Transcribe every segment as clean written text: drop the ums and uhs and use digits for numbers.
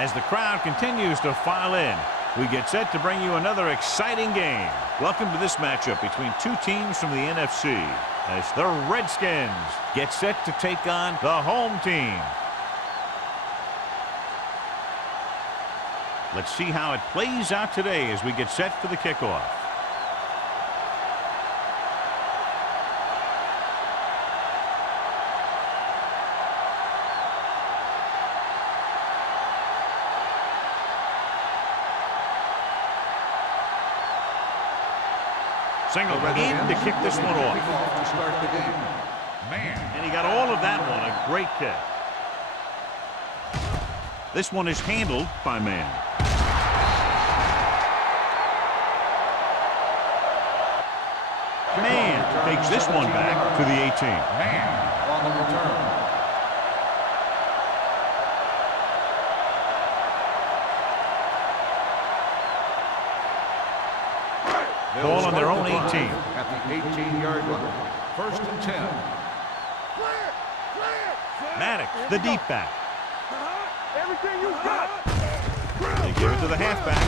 As the crowd continues to file in, we get set to bring you another exciting game. Welcome to this matchup between two teams from the NFC as the Redskins get set to take on the home team. Let's see how it plays out today as we get set for the kickoff. Single in to kick this one off. To start the game. Man. And he got all of that one. A great kick. This one is handled by Man. Man takes this one back to the 18. Man on the return. Ball on their own 18. At the 18-yard line. 1st and 10. Maddox, the deep back. Everything you got. They give it to the halfback.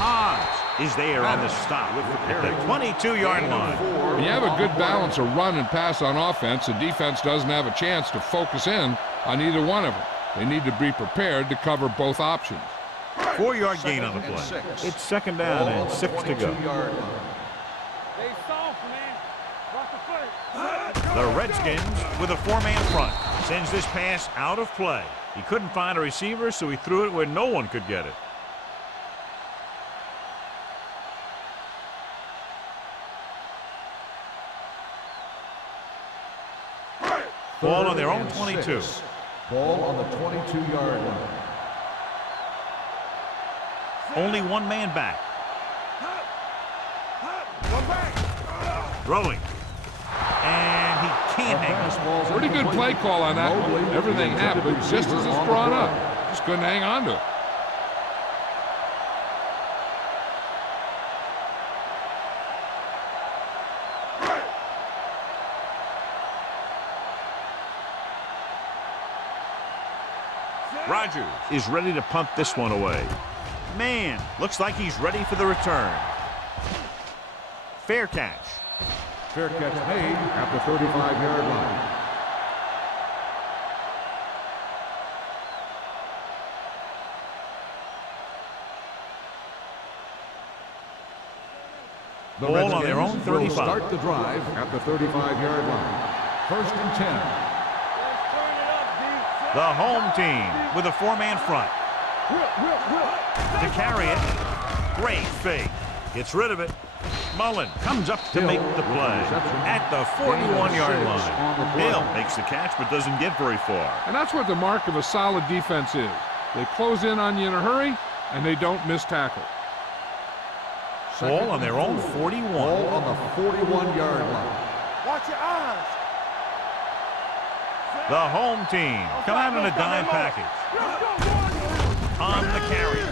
Hans is there on the stop at the 22-yard line. When you have a good balance of run and pass on offense, the defense doesn't have a chance to focus in on either one of them. They need to be prepared to cover both options. 4-yard gain on the play. It's second down and 6 to go. Stay soft, man. Watch the foot. The Redskins with a 4-man front. Sends this pass out of play. He couldn't find a receiver, so he threw it where no one could get it. Ball on their own 22. Ball on the 22-yard line. Only one man back. Throwing. And he can't hang on. Pretty good play call on that one. Everything happened just as it's brought up. Just couldn't hang on to it. Rogers is ready to punt this one away. Man, looks like he's ready for the return. Fair catch. Fair catch made at the 35-yard line. The Ball on their own 35. will start the drive at the 35-yard line. 1st and 10. The home team with a 4-man front. To carry it. Great fake. Gets rid of it. Mullen comes up to make the play at the 41-yard line. Hill makes the catch but doesn't get very far. And that's what the mark of a solid defense is. They close in on you in a hurry, and they don't miss tackle. Ball on their own 41. Ball on the 41-yard line. Watch your eyes. The home team come out in a dime package. On the carry.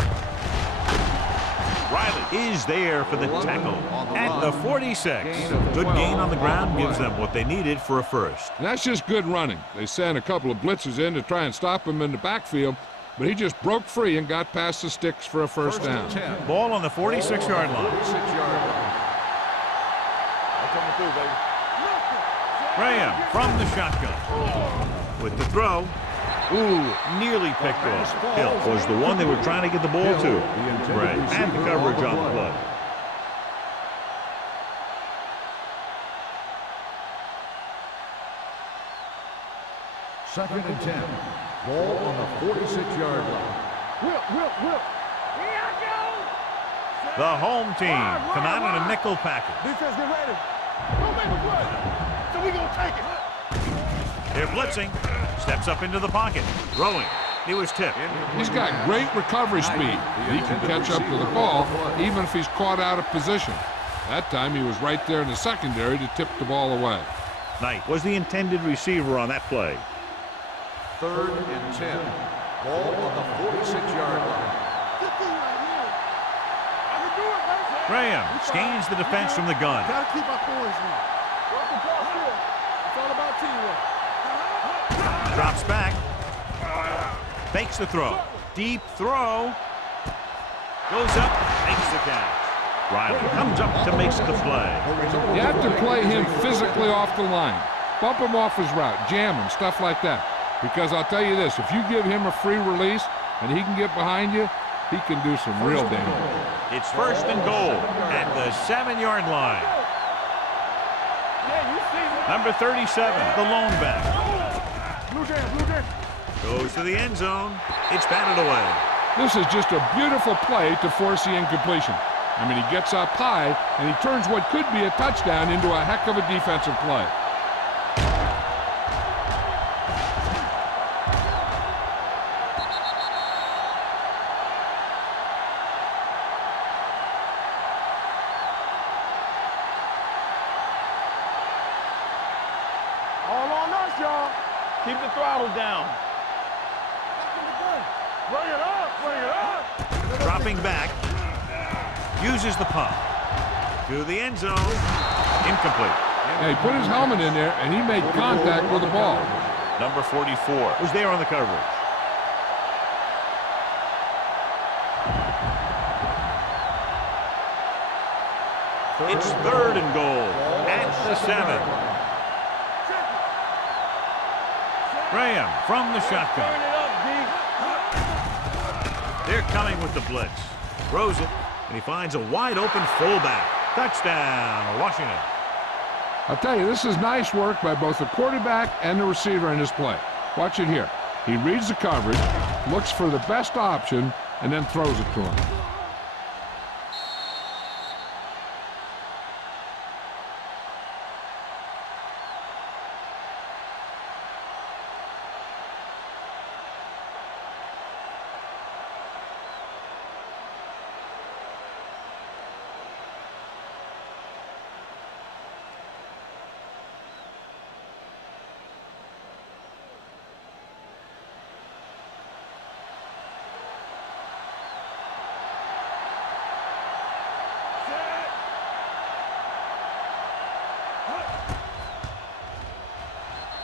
Riley is there for the tackle at the 46. Good gain on the ground gives them what they needed for a first. And that's just good running. They sent a couple of blitzers in to try and stop him in the backfield, but he just broke free and got past the sticks for a first down. Ball on the 46-yard line. 46-yard line. Coming through, baby. Graham from the shotgun. With the throw. Ooh, nearly picked off. Hill was the one they were trying to get the ball to. Right, and the coverage on the play. Second and 10. Ball on the 46-yard line. Whip. Here I go. The home team come out in a nickel package. Defense, get ready. Don't make a play. So we gonna take it. They're blitzing. Steps up into the pocket. Throwing. He was tipped. He's got great recovery speed. He can catch up to the ball even if he's caught out of position. That time he was right there in the secondary to tip the ball away. Knight was the intended receiver on that play. 3rd and 10. Ball on the 46-yard line. Graham scans the defense from the gun. Gotta keep our poise now. It's all about teamwork. Drops back. Fakes the throw. deep throw. Goes up, makes the catch. Riley comes up to make the play. You have to play him physically off the line. Bump him off his route, jam him, stuff like that. Because I'll tell you this, if you give him a free release and he can get behind you, he can do some real damage. It's first and goal at the 7-yard line. Number 37, the lone back. Goes to the end zone. It's batted away. This is just a beautiful play to force the incompletion. I mean, he gets up high, and he turns what could be a touchdown into a heck of a defensive play. All on us, y'all. Keep the throttle down. Bring it up, bring it up. Dropping back. Uses the pump. To the end zone. Incomplete. Yeah, he put his helmet in there, and he made contact with the ball. Number 44 was there on the coverage. It's third and goal at the 7. Graham from the shotgun. They're coming with the blitz. Throws it, and he finds a wide open fullback. Touchdown, Washington. I'll tell you, this is nice work by both the quarterback and the receiver in this play. Watch it here. He reads the coverage, looks for the best option, and then throws it to him.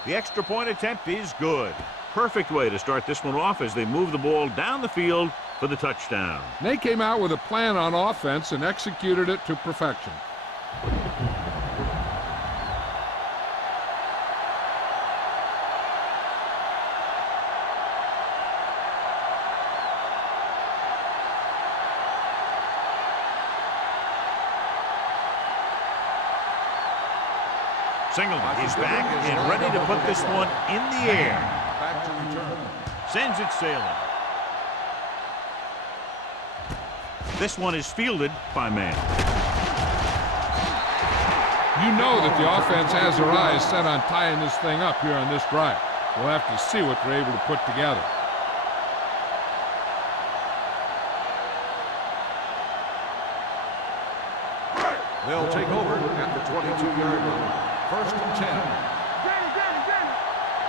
The extra point attempt is good. Perfect way to start this one off as they move the ball down the field for the touchdown. They came out with a plan on offense and executed it to perfection. Singleton is back and ready to put this one in the air. Back to return. Sends it sailing. This one is fielded by man. You know that the offense has their eyes set on tying this thing up here on this drive. We'll have to see what they're able to put together. They'll take over at the 22-yard line. First and 10.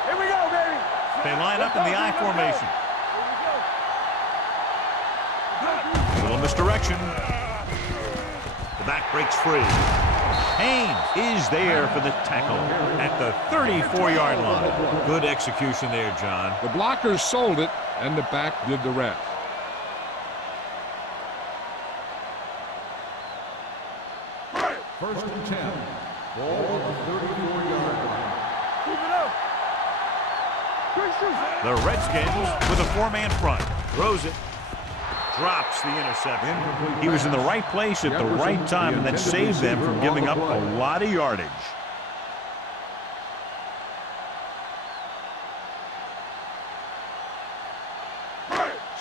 Here we go, baby. They line up in the I formation. A little misdirection. The back breaks free. Haynes is there for the tackle at the 34-yard line. Good execution there, John. The blockers sold it, and the back did the rest. First and 10. Ball on the 34-yard line. Keep it up. The Redskins with a 4-man front. Throws it. Drops the interception. He was in the right place at the right time, and that saved them from giving up a lot of yardage.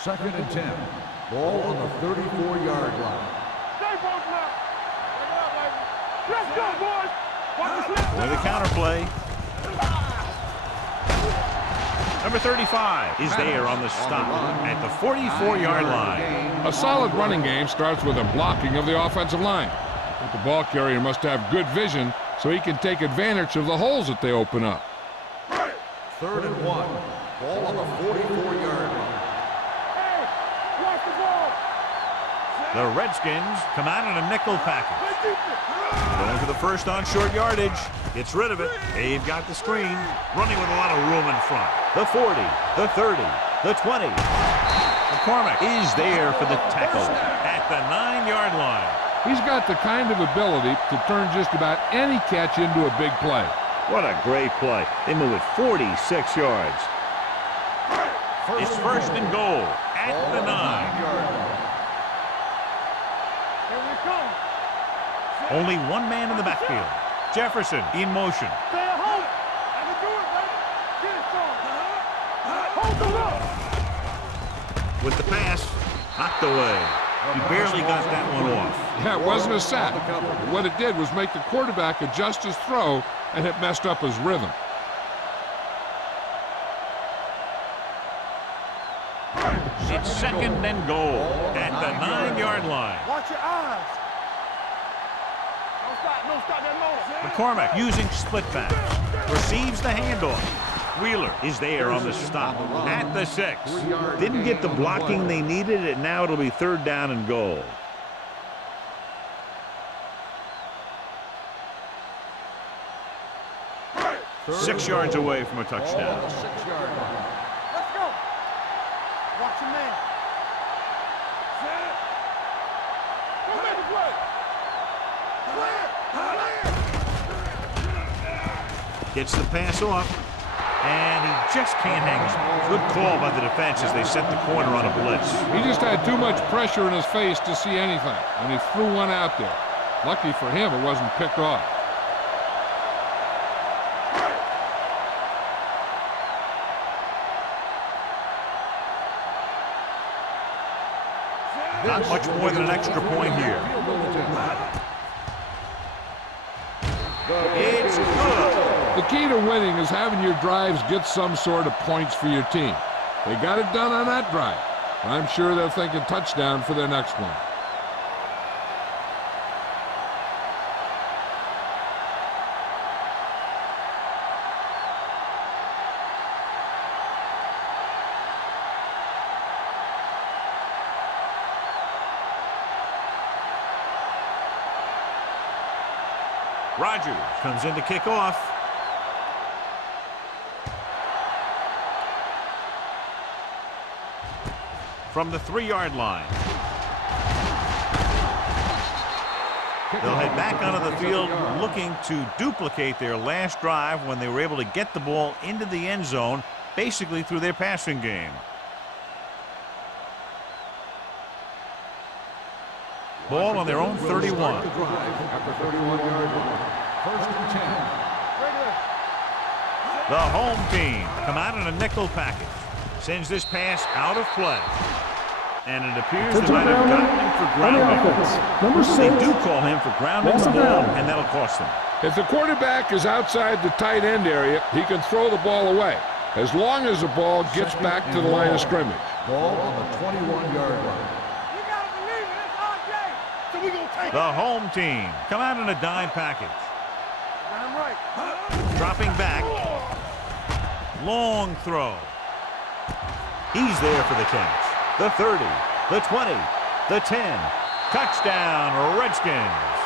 Second and 10. Ball on the 34-yard line. Stay both left. Let's go, boys. Watch the slip. With a counterplay. Number 35 is there on the stop at the 44-yard line. A solid running game starts with a blocking of the offensive line. But the ball carrier must have good vision so he can take advantage of the holes that they open up. Third and 1. Ball on the 44-yard line. Hey, watch the ball. The Redskins come out in a nickel package. Going for the first on short yardage. Gets rid of it. They've got the screen. Running with a lot of room in front. The 40, the 30, the 20. McCormick is there for the tackle at the 9-yard line. He's got the kind of ability to turn just about any catch into a big play. What a great play. They move it 46 yards. It's first and goal at the 9. Here we come. Only one man in the backfield. Jefferson in motion. Stay at home. I can do it, baby. Get it strong. Hold the look. With the pass, knocked away. He barely got that one off. Yeah, it wasn't a sack. What it did was make the quarterback adjust his throw, and it messed up his rhythm. It's second and goal at the 9-yard line. Watch your eyes. Don't stop that motion. McCormick using split backs. Receives the handoff. Wheeler is there on the stop at the 6. Didn't get the blocking they needed, and now it'll be third down and goal. Six yards away from a touchdown. Let's go. Watch your man. Go make the play. Gets the pass off, and he just can't hang on. Good call by the defense as they set the corner on a blitz. He just had too much pressure in his face to see anything, and he threw one out there. Lucky for him, it wasn't picked off. Not much more than an extra point here. It's good. The key to winning is having your drives get some sort of points for your team. They got it done on that drive. I'm sure they're thinking touchdown for their next one. Rogers comes in to kick off. From the 3-yard line. They'll head back onto the field looking to duplicate their last drive when they were able to get the ball into the end zone, basically through their passing game. Ball on their own 31. At the 31-yard line. First and 10. The home team come out in a nickel package. Sends this pass out of play. And it appears they might have gotten him for grounding. Number 6. They do call him for grounding the ball, and that'll cost them. If the quarterback is outside the tight end area, he can throw the ball away, as long as the ball gets back to the line of scrimmage. Ball on the 21-yard line. You gotta believe it. It's our game. So we gonna take it. The home team come out in a dime package. I'm right. Dropping back. Long throw. He's there for the catch. The 30, the 20, the 10. Touchdown, Redskins.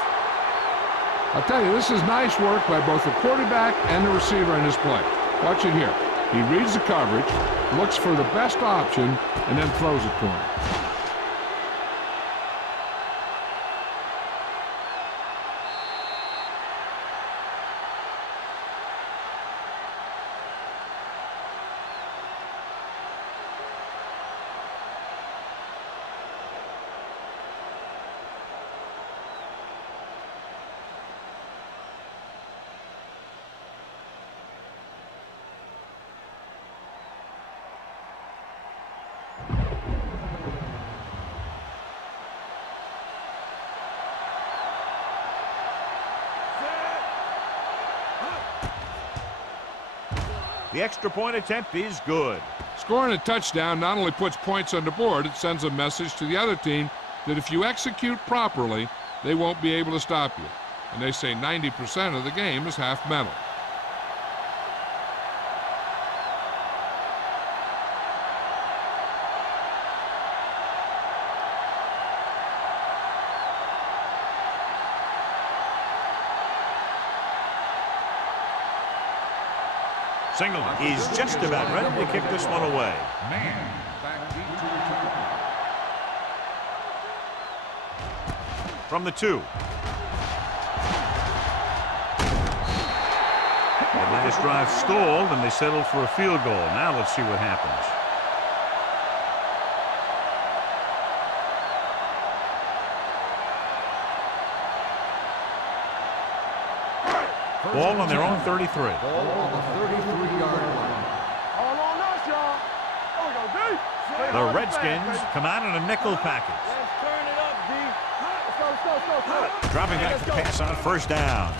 I'll tell you, this is nice work by both the quarterback and the receiver in this play. Watch it here. He reads the coverage, looks for the best option, and then throws it to him. The extra point attempt is good. Scoring a touchdown not only puts points on the board, it sends a message to the other team that if you execute properly, they won't be able to stop you. And they say 90% of the game is half mental. Singleton is just about ready to kick this one away. Man, back deep to return. from the 2. The last drive stalled, and they settled for a field goal. Now let's see what happens. Ball on their own 33. Ball on the 33-yard line. All on us, y'all. There we go, D. The Redskins come out in a nickel package. Let's turn it up, D. Let's go. Dropping back to pass on first down.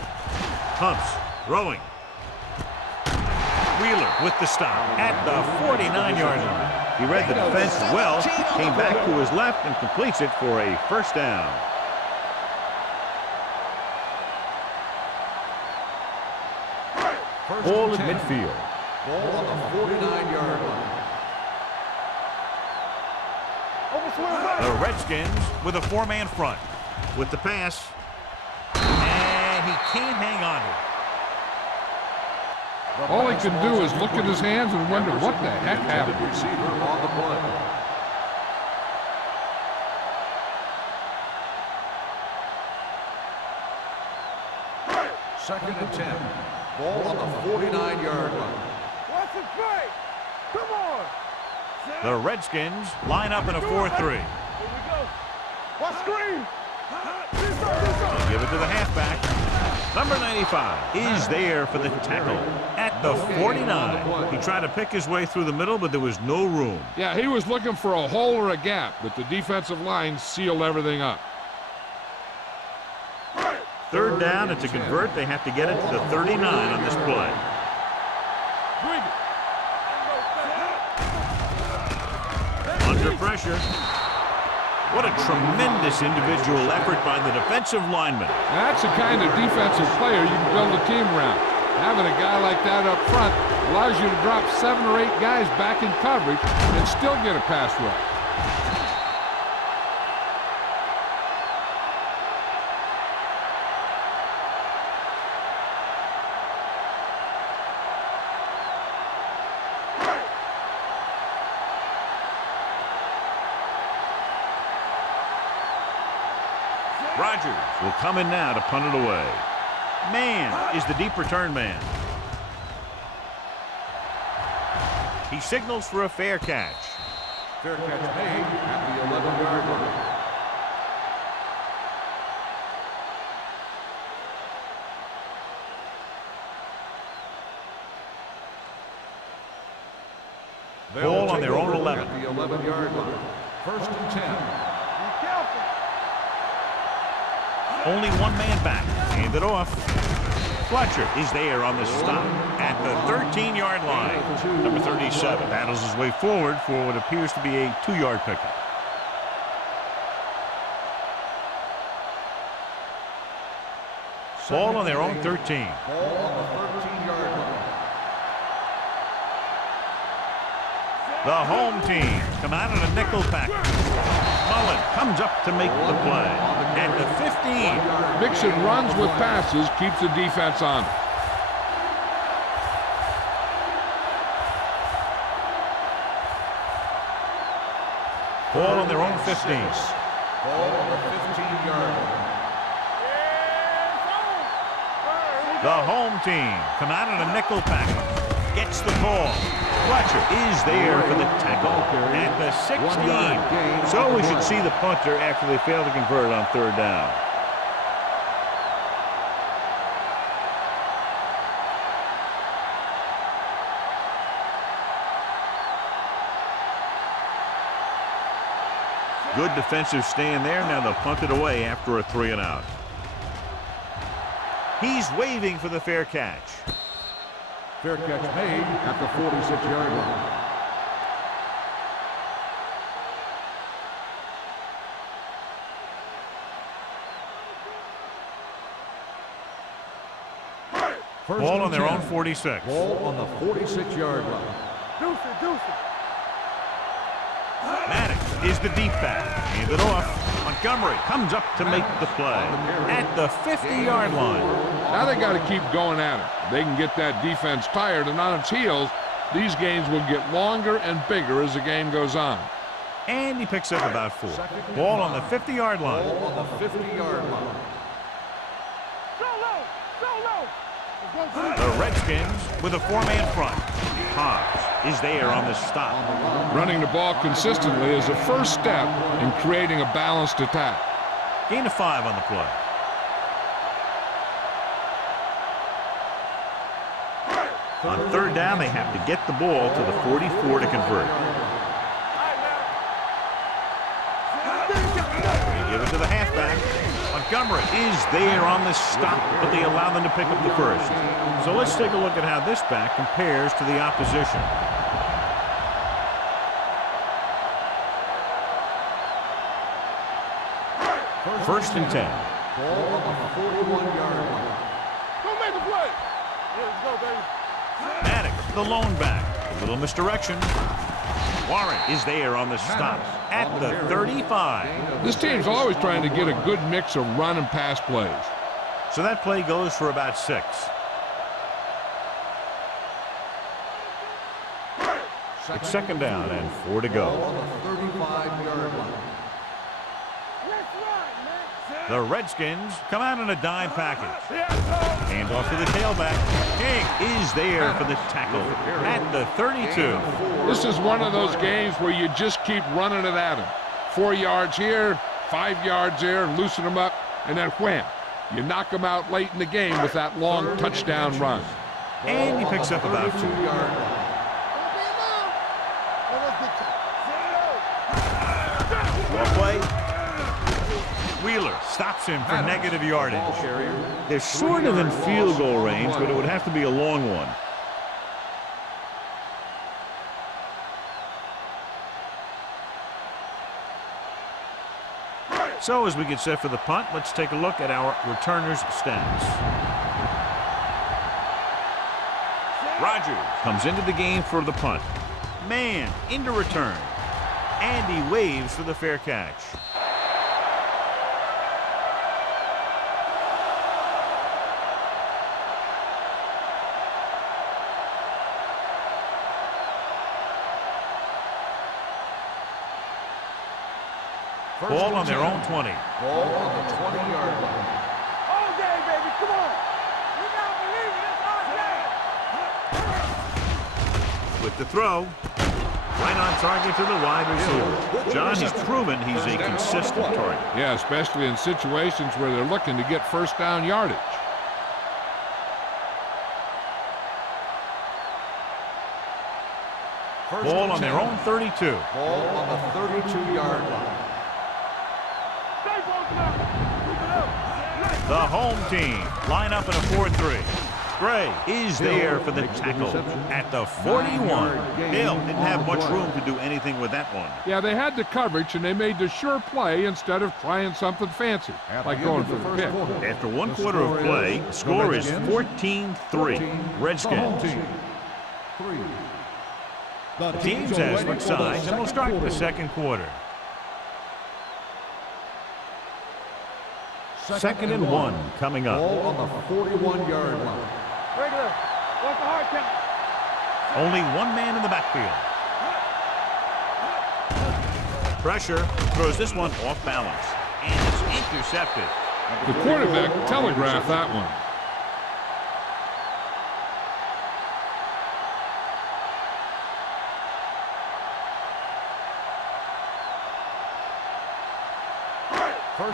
Pumps, throwing. Wheeler with the stop at the 49-yard line. He read the defense well, came back to his left and completes it for a first down. Ball at midfield. Ball on the 49-yard line. The Redskins with a 4-man front. With the pass. And he can't hang on to it. All he can do is look at his hands and wonder what the heck happened. Receiver on the play. Second and 10. Ball on the 49-yard line. What's the play? Come on. The Redskins line up in a 4-3. Here we go. What screen? They give it to the halfback. Number 95 is there for the tackle at the 49. He tried to pick his way through the middle, but there was no room. Yeah, he was looking for a hole or a gap, but the defensive line sealed everything up. Third down, and to convert, they have to get it to the 39 on this play. Under pressure. What a tremendous individual effort by the defensive lineman. That's the kind of defensive player you can build a team around. Having a guy like that up front allows you to drop 7 or 8 guys back in coverage and still get a pass rush. Rodgers will come in now to punt it away. Man is the deep return man. He signals for a fair catch. Fair catch made at the 11-yard line. Ball on their own 11. At the 11-yard line. First and 10. Be careful. Only one man back. Hand it off. Fletcher is there on the stop at the 13-yard line. Number 37 battles his way forward for what appears to be a 2-yard pickup. Ball on their own 13. Ball on the 13-yard line. The home team come out in a nickel package. Mullen comes up to make the play at the 15. Mixon runs with passes, keeps the defense on. Ball on their own 15. Ball on the 15-yard line. The home team come out in a nickel package. Gets the ball. Fletcher is there for the tackle at the 16. So we should see the punter after they fail to convert on third down. Good defensive stand there. Now they'll punt it away after a 3-and-out. He's waving for the fair catch. Fair catch made at the 46-yard line. Ball on their own 46. Ball on the 46-yard line. Deuce it. Maddox is the deep back. Hand it off. Montgomery comes up to make the play at the 50-yard line. Now they got to keep going at it. They can get that defense tired and on its heels. These games will get longer and bigger as the game goes on. And he picks up about 4. Ball on the 50-yard line. Ball on the 50-yard line. The Redskins with a 4-man front. Hobbs is there on the stop. Running the ball consistently is the first step in creating a balanced attack. Gain of 5 on the play. On 3rd down, they have to get the ball to the 44 to convert. They give it to the halfback. Montgomery is there on the stop, but they allow them to pick up the first. So let's take a look at how this back compares to the opposition. First and 10. Ball on the 41-yard line. Don't make the play. Let's go, baby. Maddox, the lone back. A little misdirection. Warren is there on the stop at the 35. This team's always trying to get a good mix of run and pass plays. So that play goes for about 6. It's 2nd down and 4 to go. On the 35-yard line. The Redskins come out in a dime package. Hand off to the tailback. King is there for the tackle at the 32. This is one of those games where you just keep running it at him. 4 yards here, 5 yards there, loosen them up, and then wham. You knock them out late in the game with that long touchdown run. And he picks up about 2. Well play. Wheeler stops him for negative yardage. They're sort of in field goal range, but it would have to be a long one. So as we get set for the punt, let's take a look at our returners' stats. Rogers comes into the game for the punt. Man into return. And he waves for the fair catch. Ball on their own 20. Ball on the 20-yard line. All day, baby, come on. You gotta believe it, it's all day. With the throw, right on target to the wide receiver. John has proven he's a consistent target. Yeah, especially in situations where they're looking to get first down yardage. Ball on their own 32. Ball on the 32-yard line. The home team line up in a 4-3. Gray is there for the tackle at the 41. Bill didn't have much room to do anything with that one. Yeah, they had the coverage, and they made the sure play instead of trying something fancy, like going for the pick. After 1 quarter of play, the score is 14-3. Redskins. The teams have switched sides, and we'll start the 2nd quarter. 2nd and 1 coming up. Ball on the 41-yard line. Regular. What's the hard count? Only 1 man in the backfield. Pressure throws this one off balance. And it's intercepted. The quarterback telegraphed that one.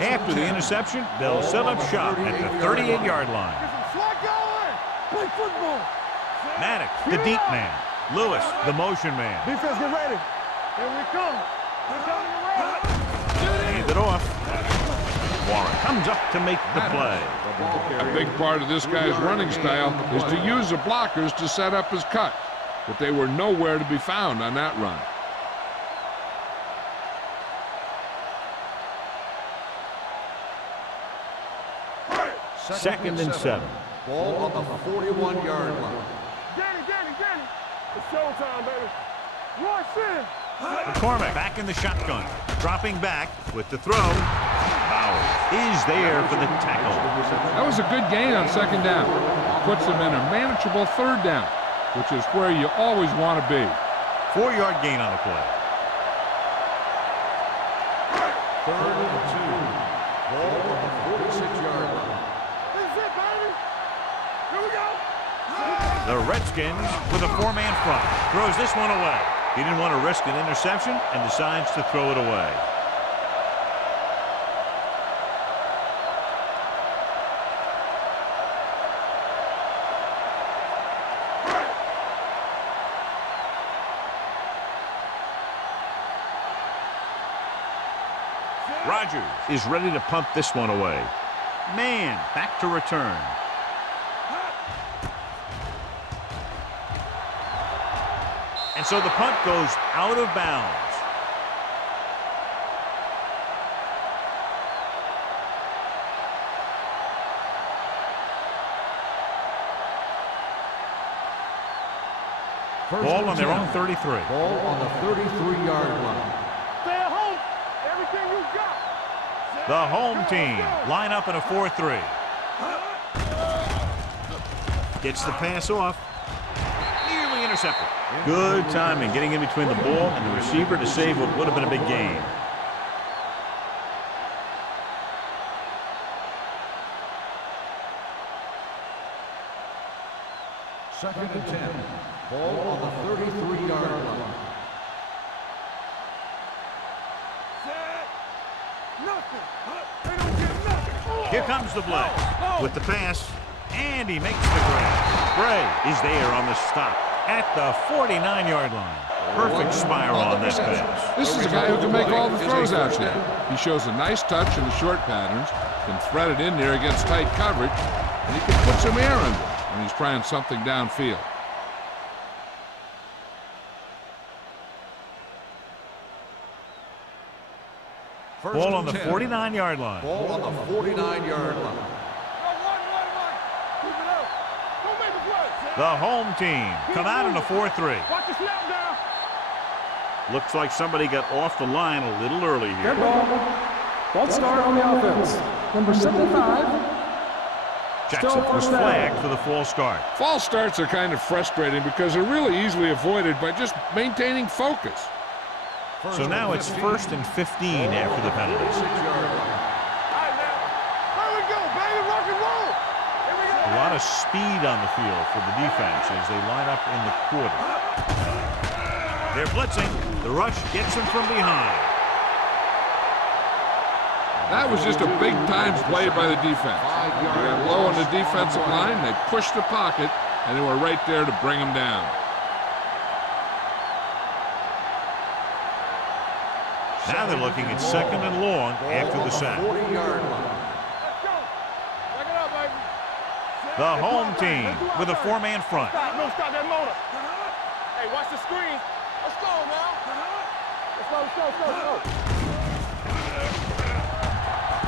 After the interception, they'll set up shop at the 38-yard line. Slide going. Play football. Maddox, the deep man. Lewis, the motion man. Defense, get ready. Here we come. We're coming around. Hand it off. Warren comes up to make the play. A big part of this guy's running style is to use the blockers to set up his cut, but they were nowhere to be found on that run. Second and 7. Ball on the 41-yard line. Danny. It's showtime, baby. Rush in. McCormick back in the shotgun. Dropping back with the throw. Bowers is there for the tackle. That was a good gain on 2nd down. Puts them in a manageable 3rd down, which is where you always want to be. 4-yard gain on the play. 3rd and 2. Ball on the 46-yard line. This is it, baby. Here we go. The Redskins with a 4-man front. Throws this one away. He didn't want to risk an interception and decides to throw it away. Rodgers is ready to punt this one away. Man, back to return. And so the punt goes out of bounds. Ball on their own 33. Ball on the 33-yard line. Stay at home. Everything you got. The home team line up in a 4-3. Gets the pass off. Nearly intercepted. Good timing getting in between the ball and the receiver to save what would have been a big gain. Second and 10. Ball on the 33-yard line. Nothing. They don't get nothing. Here comes the blitz with the pass, and he makes the grab. Bray is there on the stop at the 49-yard line. Perfect spiral on that pass. This is a guy who can make all the throws out there. He shows a nice touch in the short patterns, can thread it in there against tight coverage, and he can put some air under it when he's trying something downfield. Ball on the 49-yard line. Ball on the 49-yard line. Keep it up. Don't make a play. The home team come out in a 4-3. Watch your snap down. Looks like somebody got off the line a little early here. Red ball. False start on the offense. Number 75. Jackson was flagged for the false start. False starts are kind of frustrating because they're really easily avoided by just maintaining focus. So now it's 1st and 15 after the penalty. All right, now. Here we go, baby. Rock and roll. Here we go. A lot of speed on the field for the defense as they line up in the quarter. They're blitzing. The rush gets them from behind. That was just a big times play by the defense. They got low on the defensive line, they pushed the pocket, and they were right there to bring them down. Now they're looking at 2nd and long after the sack. 40-yard line. Let's go. Back it up, baby. The home team with a 4-man front. Stop. No, stop that motor. Hey, watch the screen. Let's go now. Let's go, let's go, let's go, let's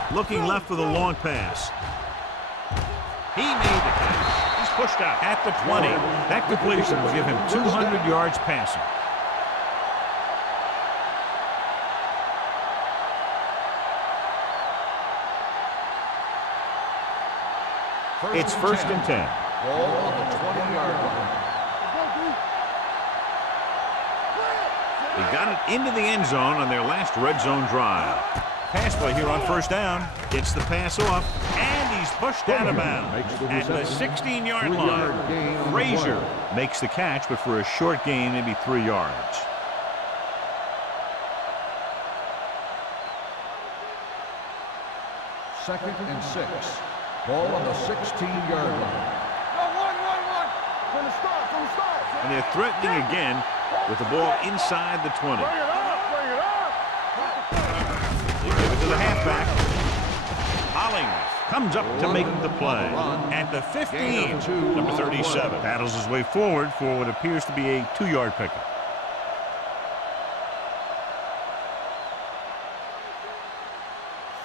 go. Looking left for the long pass. He made the catch. He's pushed out at the 20. That completion will give him 200 yards passing. It's 1st and 10. Ball on the 20-yard line. They got it into the end zone on their last red zone drive. Pass play here on 1st down. Gets the pass off, and he's pushed out of bounds at the 16-yard line. Frazier makes the catch, but for a short gain, maybe 3 yards. Second and 6. Ball on the 16-yard line. One. From the start. And they're threatening again with the ball inside the 20. Bring it up. They give it to the halfback. Hollings comes up to make the play at the 15. Number 37 battles his way forward for what appears to be a 2-yard pickup.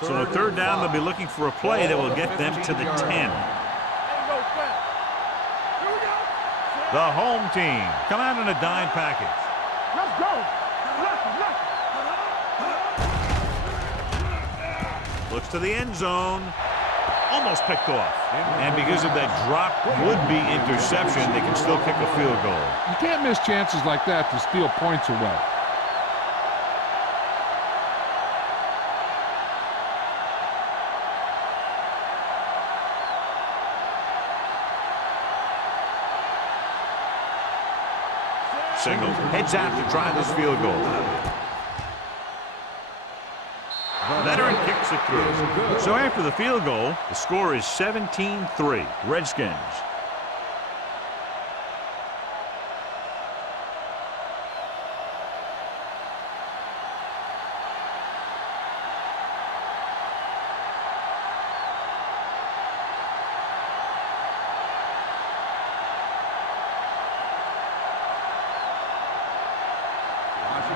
So on 3rd down, they'll be looking for a play that will get them to the 10. The home team come out in a dime package. Let's go. Looks to the end zone. Almost picked off. And because of that drop would-be interception, they can still kick a field goal. You can't miss chances like that to steal points away. signal, heads out to try this field goal. Veteran kicks it through. So after the field goal, the score is 17-3, Redskins.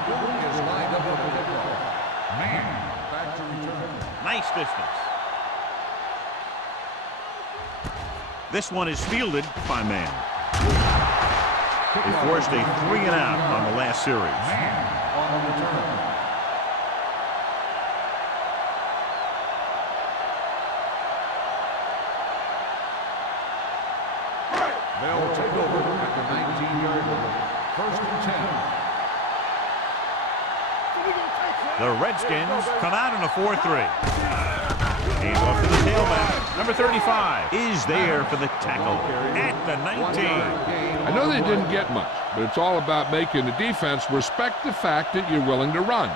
Is lined up for the kickoff. Man, back to return. Nice distance. This one is fielded by Man. They forced a 3-and-out on the last series. Man on the return. They'll take over at the 19-yard line. 1st and 10. The Redskins come out in a 4-3. Hand off to the tailback. Number 35 is there for the tackle at the 19. I know they didn't get much, but it's all about making the defense respect the fact that you're willing to run.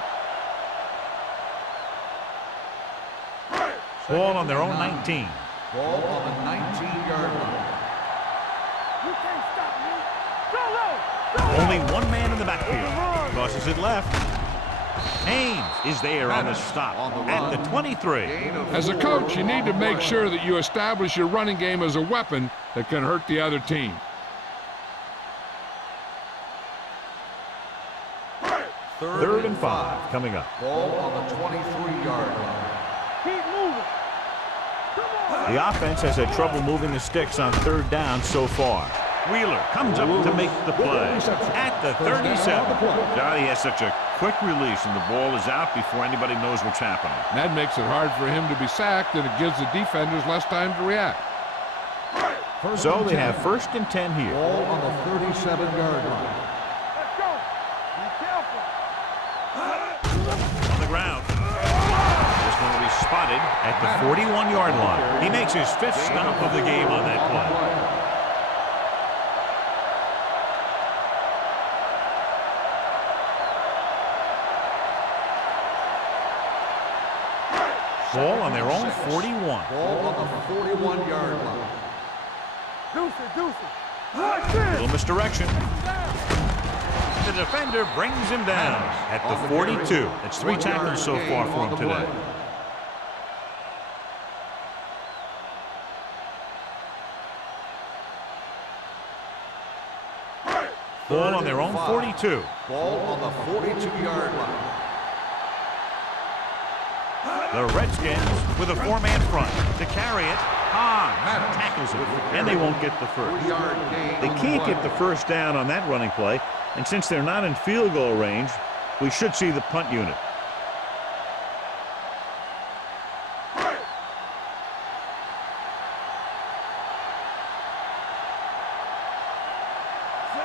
Ball on their own 19. Ball on the 19-yard line. You can't stop me. Go low. Only one man in the backfield. Tosses it left. Haynes is there on the stop at the 23. As a coach, you need to make sure that you establish your running game as a weapon that can hurt the other team. Third and 5 coming up. Ball on the 23-yard line. Keep moving. Come on. The offense has had trouble moving the sticks on 3rd down so far. Wheeler comes up to make the play at the 37. Johnny has such a quick release and the ball is out before anybody knows what's happening. That makes it hard for him to be sacked, and it gives the defenders less time to react. So they have 1st and 10 here. Ball on the 37-yard line. Let's go. Be careful. On the ground. This one will be spotted at the 41-yard line. He makes his 5th stop of the game on that play. Ball on their own 41. Ball on the 41-yard line. Deuce it. Little misdirection. The defender brings him down at the 42. It's 3 tackles so far for him today. Ball on their own 42. Ball on the 42-yard line. The Redskins with a 4-man front to carry it. Tackles it, and they won't get the first. They can't get the first down on that running play, and since they're not in field goal range, we should see the punt unit.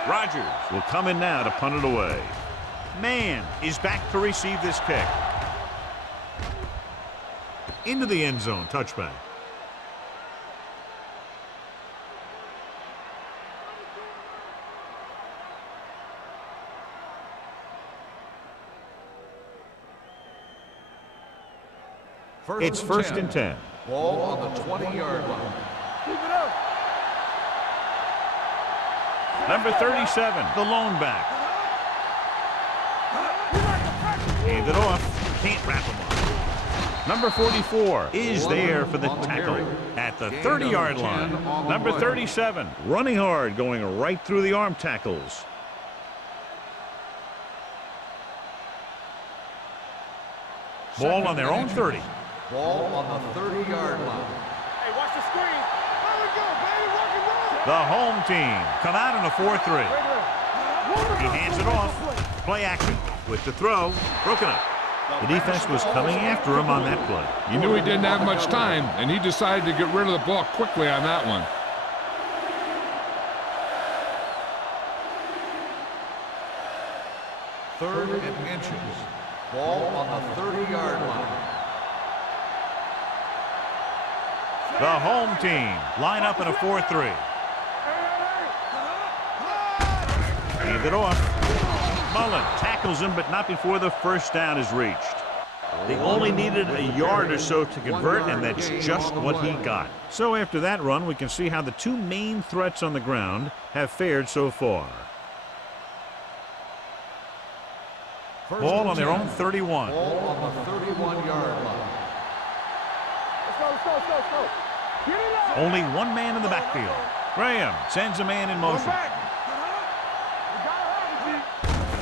Rodgers will come in now to punt it away. Man is back to receive this kick. Into the end zone, touchback. It's 1st and 10. Ball on the 20-yard line. Keep it up. Number 37, the lone back. Hand it off. Can't wrap him up. Number 44 is there for the tackle at the 30-yard line. Number 37, running hard, going right through the arm tackles. Ball on their own 30. Ball on the 30-yard line. Hey, watch the screen. There we go, baby. Rock and roll. The home team come out in a 4-3. He hands it off. Play action with the throw. Broken up. The defense was coming after him on that play. He knew he didn't have much time, and he decided to get rid of the ball quickly on that one. Third and inches. Ball on the 30-yard line. The home team line up in a 4-3. Hand with it off. Mullen tackles him, but not before the first down is reached. They only needed a yard or so to convert, and that's just what he got. So after that run, we can see how the two main threats on the ground have fared so far. Ball on their own 31. Ball on the 31-yard line. Let's go. Get it up. Only one man in the backfield. Graham sends a man in motion.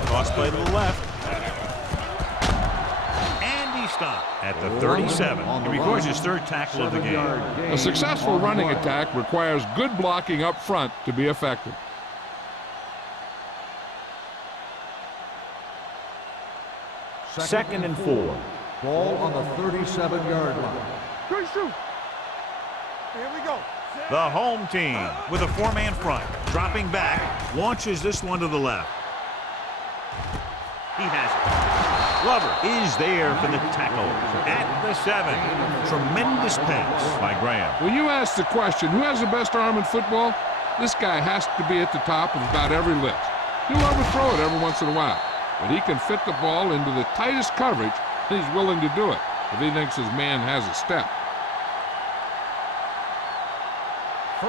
Cross play to the left. And he stopped at the 37. He records his third tackle of the game. A successful running attack requires good blocking up front to be effective. Second and 4. Ball on the 37-yard line. Good shoot. Here we go. The home team with a four-man front. Dropping back, launches this one to the left. He has it. Glover is there for the tackle at the 7. Tremendous pass by Graham. When you ask the question, who has the best arm in football? This guy has to be at the top of about every list. He'll overthrow it every once in a while, but he can fit the ball into the tightest coverage, and he's willing to do it if he thinks his man has a step.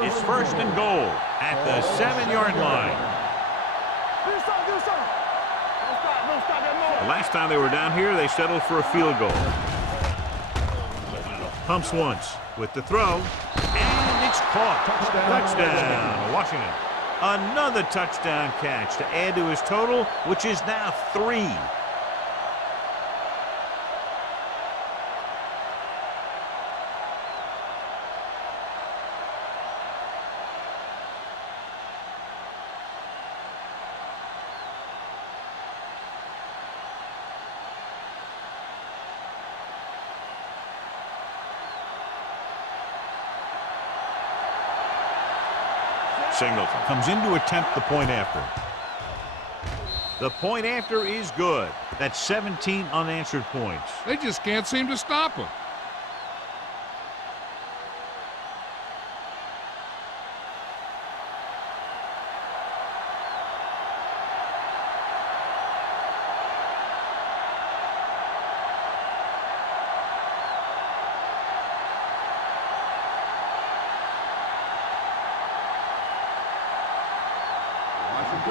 It's first and goal at the 7-yard line. Do something. Don't stop that The moment. last time they were down here, they settled for a field goal. Pumps once with the throw, and it's caught. Touchdown, Washington. Another touchdown catch to add to his total, which is now 3. Singleton comes in to attempt the point after. The point after is good. That's 17 unanswered points. They just can't seem to stop him.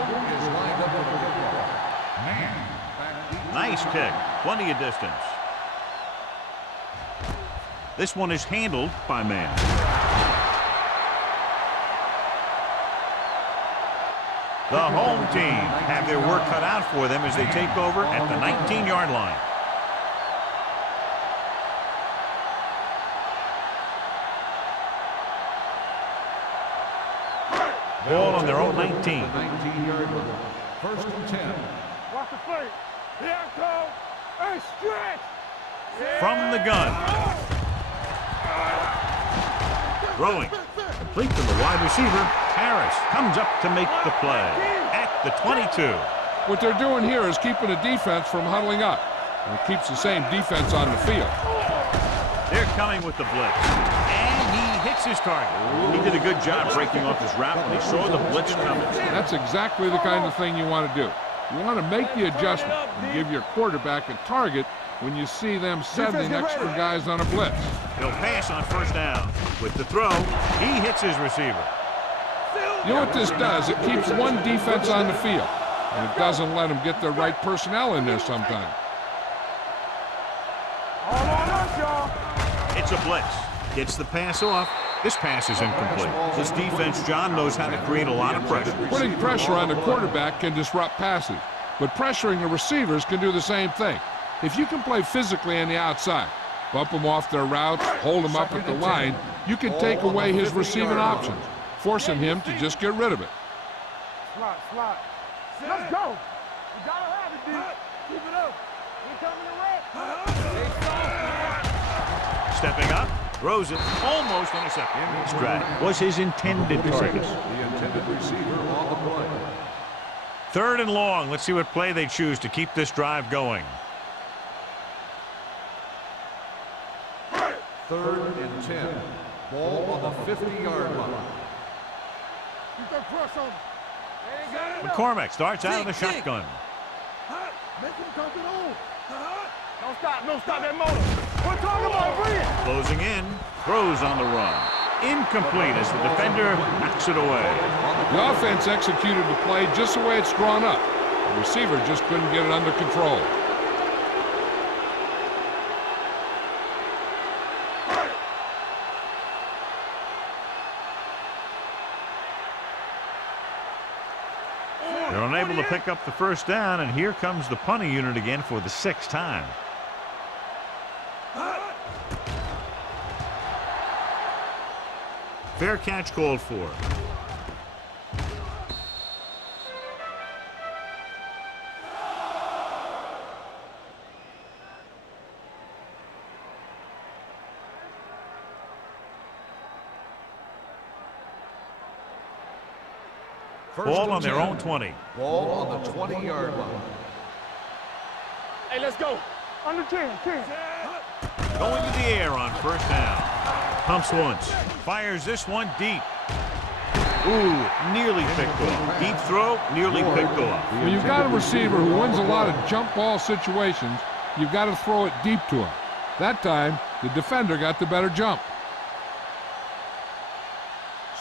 Is lined up with the football. Man, back Nice kick. Plenty of distance. This one is handled by Man. The home team have their work cut out for them as they take over at the 19-yard line. Ball on their own 19. 19-yard line. First and 10. Watch the play. Here it goes. Hey, stretch. From the gun. Throwing. Complete to the wide receiver. Harris comes up to make the play at the 22. What they're doing here is keeping the defense from huddling up. And it keeps the same defense on the field. They're coming with the blitz. And he hits his target. He did a good job breaking off his route when he saw the blitz coming. That's exactly the kind of thing you want to do. You want to make the adjustment and give your quarterback a target when you see them sending extra guys on a blitz. He'll pass on first down. With the throw, he hits his receiver. You know what this does? It keeps one defense on the field, and it doesn't let them get the right personnel in there sometimes. All on us, y'all. It's a blitz. Gets the pass off. This pass is incomplete. This defense, John, knows how to create a lot of pressure. Putting pressure on the quarterback can disrupt passes, but pressuring the receivers can do the same thing. If you can play physically on the outside, bump them off their routes, hold them up at the line, you can take away his receiving options, forcing him to just get rid of it. Slot. Let's go. You gotta have it, D. Keep it up. We're coming to wreck. Stepping up, throws it, almost intercepted. Strat was his intended target. The intended receiver on the play. Third and long. Let's see what play they choose to keep this drive going. Third and 10. Ball on the 50-yard line. Keep that press on him. McCormick starts out of the shotgun. Make him come it on. Don't stop that motor. We're talking about bring it. Closing in, throws on the run. Incomplete as the defender knocks it away. The offense executed the play just the way it's drawn up. The receiver just couldn't get it under control. They're unable to pick up the first down, and here comes the punting unit again for the 6th time. Fair catch called for. Ball on their own 20. Ball on the 20-yard line. Hey, let's go. Under 10. Going to the air on first down. Pumps once. Fires this one deep. Ooh, nearly picked off. Deep throw, nearly picked off. When you've got a receiver who wins a lot of jump ball situations, you've got to throw it deep to him. That time, the defender got the better jump.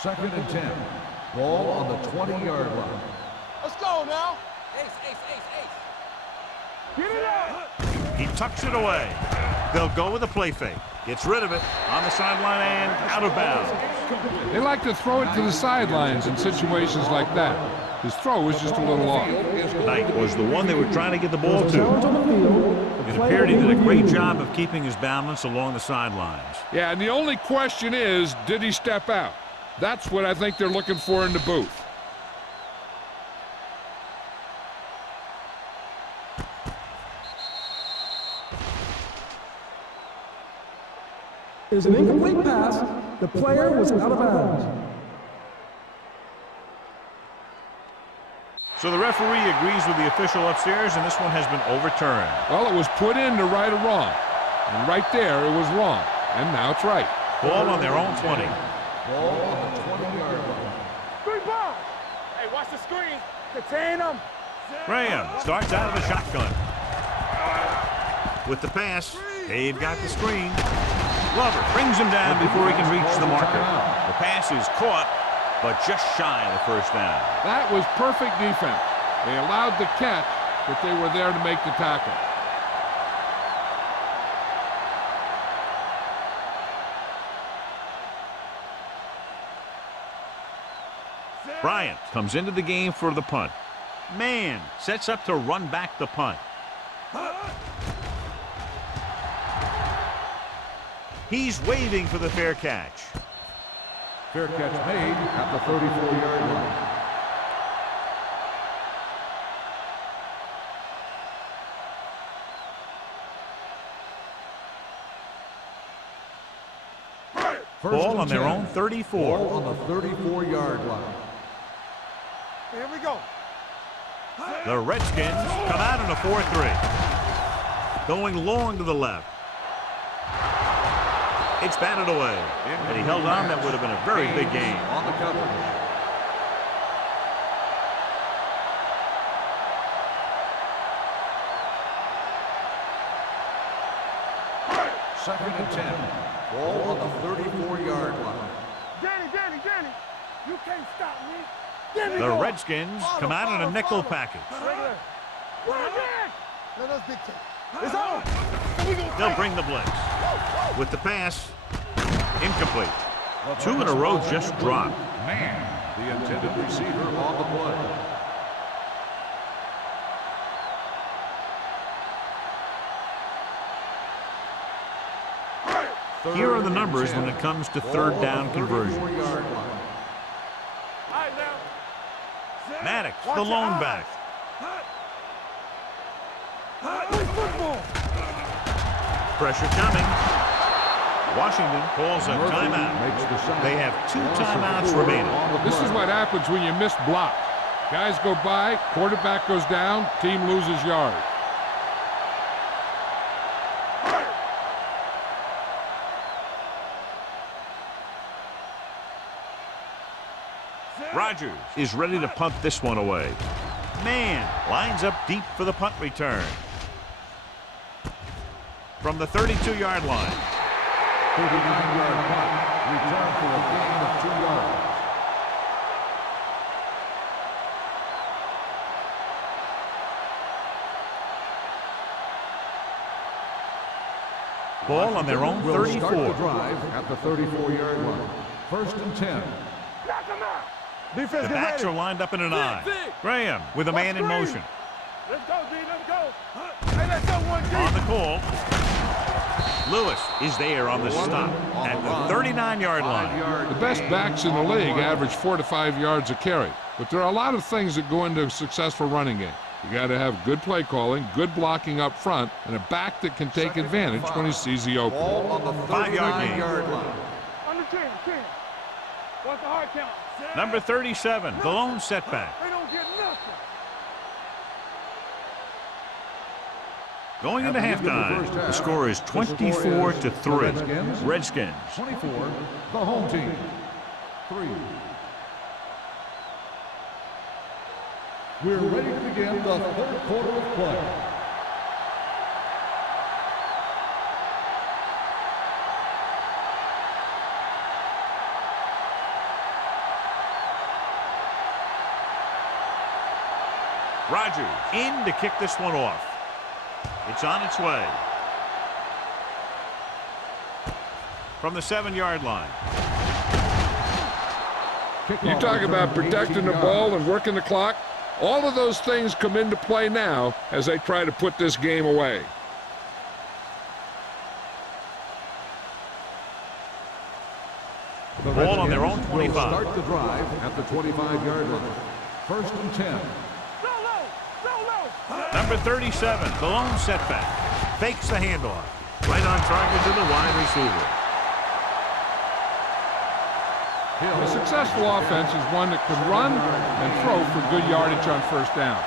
2nd and 10. Ball on the 20-yard line. Let's go now. Ace. Get it out. He tucks it away. They'll go with a play fake. Gets rid of it on the sideline and out of bounds. They like to throw it to the sidelines in situations like that. His throw was just a little off. Knight was the one they were trying to get the ball to. It appeared he did a great job of keeping his balance along the sidelines. Yeah, and the only question is, did he step out? That's what I think they're looking for in the booth. Is an incomplete pass. The player was out of bounds. So the referee agrees with the official upstairs, and this one has been overturned. Well, it was put in to right a wrong. And right there, it was wrong. And now it's right. Ball on their own 20. Ball on the 20-yard line. Screen ball. Hey, watch the screen. Contain them. Graham starts out of the shotgun. With the pass, they've got the screen. Glover brings him down before he can reach the marker. The pass is caught, but just shy of the first down. That was perfect defense. They allowed the catch, but they were there to make the tackle. Bryant comes into the game for the punt. Mann sets up to run back the punt. He's waiting for the fair catch. Fair catch made at the 34-yard line. Ball on their own 34. Ball on the 34-yard line. Here we go. The Redskins come out in a 4-3. Going long to the left. It's batted away. And he held on. That would have been a very big game. On the coverage. Second and 10. Ball on the 34-yard line. Danny. You can't stop me. Give me The more. Redskins come out in a nickel package. Let us dictate. It's on. They'll bring the blitz. With the pass, incomplete. 2 in a row just dropped. Man, the intended receiver on the play. Here are the numbers when it comes to third down conversions. Maddox, the lone back. Pressure coming. Washington calls a timeout. They have 2 timeouts remaining. This is what happens when you miss block. Guys go by, quarterback goes down, team loses yards. Rogers is ready to punt this one away. Man lines up deep for the punt return. From the 32-yard line. 39-yard punt. Return for a gain of 2 yards. Ball on their own 34. Start the drive at the 34-yard line. 1st and 10. The backs are lined up in an I. Graham with a man in motion. Let's go, D. Let's go. Hey, let's go, 1G. On the call. Lewis is there on the stop at the 39-yard line. The best backs in the league average 4 to 5 yards a carry. But there are a lot of things that go into a successful running game. You got to have good play calling, good blocking up front, and a back that can take advantage when he sees the opening. Ball on the 5-yard line. Under 10. What's the hard count? Number 37, the lone setback. They don't get nothing. Going into halftime, the score is 24-3. Redskins. 24, the home team. 3. We're ready to begin the 3rd quarter of play. Rogers in to kick this one off. It's on its way. From the 7-yard line. You talk about protecting the ball and working the clock. All of those things come into play now as they try to put this game away. The ball on their own 25. Start the drive at the 25-yard line. 1st and 10. Number 37, the lone setback. Fakes the handoff. Right on target to the wide receiver. A successful offense is one that can run and throw for good yardage on 1st down.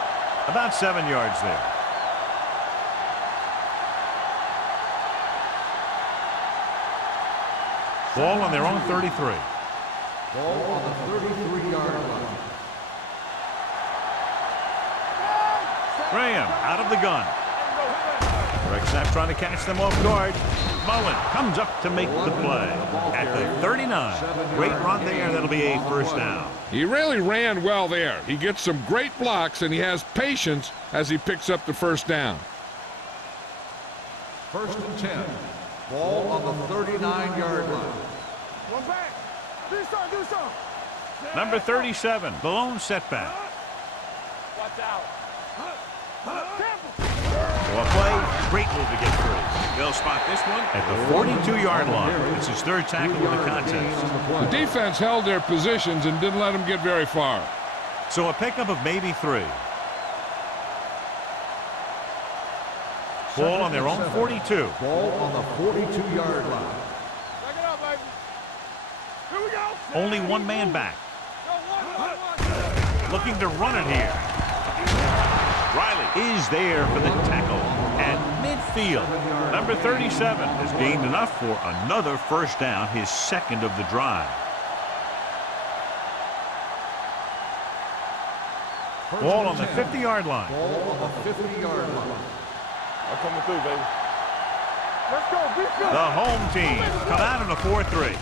About 7 yards there. Ball on their own 33. Ball on the 33-yard line. Graham out of the gun. Rexnap trying to catch them off guard. Mullen comes up to make the play at the 39. Great run there. That'll be a 1st down. He really ran well there. He gets some great blocks, and he has patience as he picks up the 1st down. 1st and 10. Ball on the 39-yard line. One back. Do something. Number 37, the lone setback. Watch out. So a play, great move to get through. They'll spot this one at the 42-yard line. It's his 3rd tackle of the contest. The defense held their positions and didn't let him get very far. So a pickup of maybe 3. Ball on their own 42. Ball on the 42-yard line. Back it up, baby. Here we go. Only one man back. Looking to run it here. Riley is there for the tackle at midfield. Number 37 has gained enough for another 1st down, his 2nd of the drive. Ball on the 50-yard line. Ball on the 50-yard line. I'm coming through, baby. Let's go, beat The home team come out in a 4-3.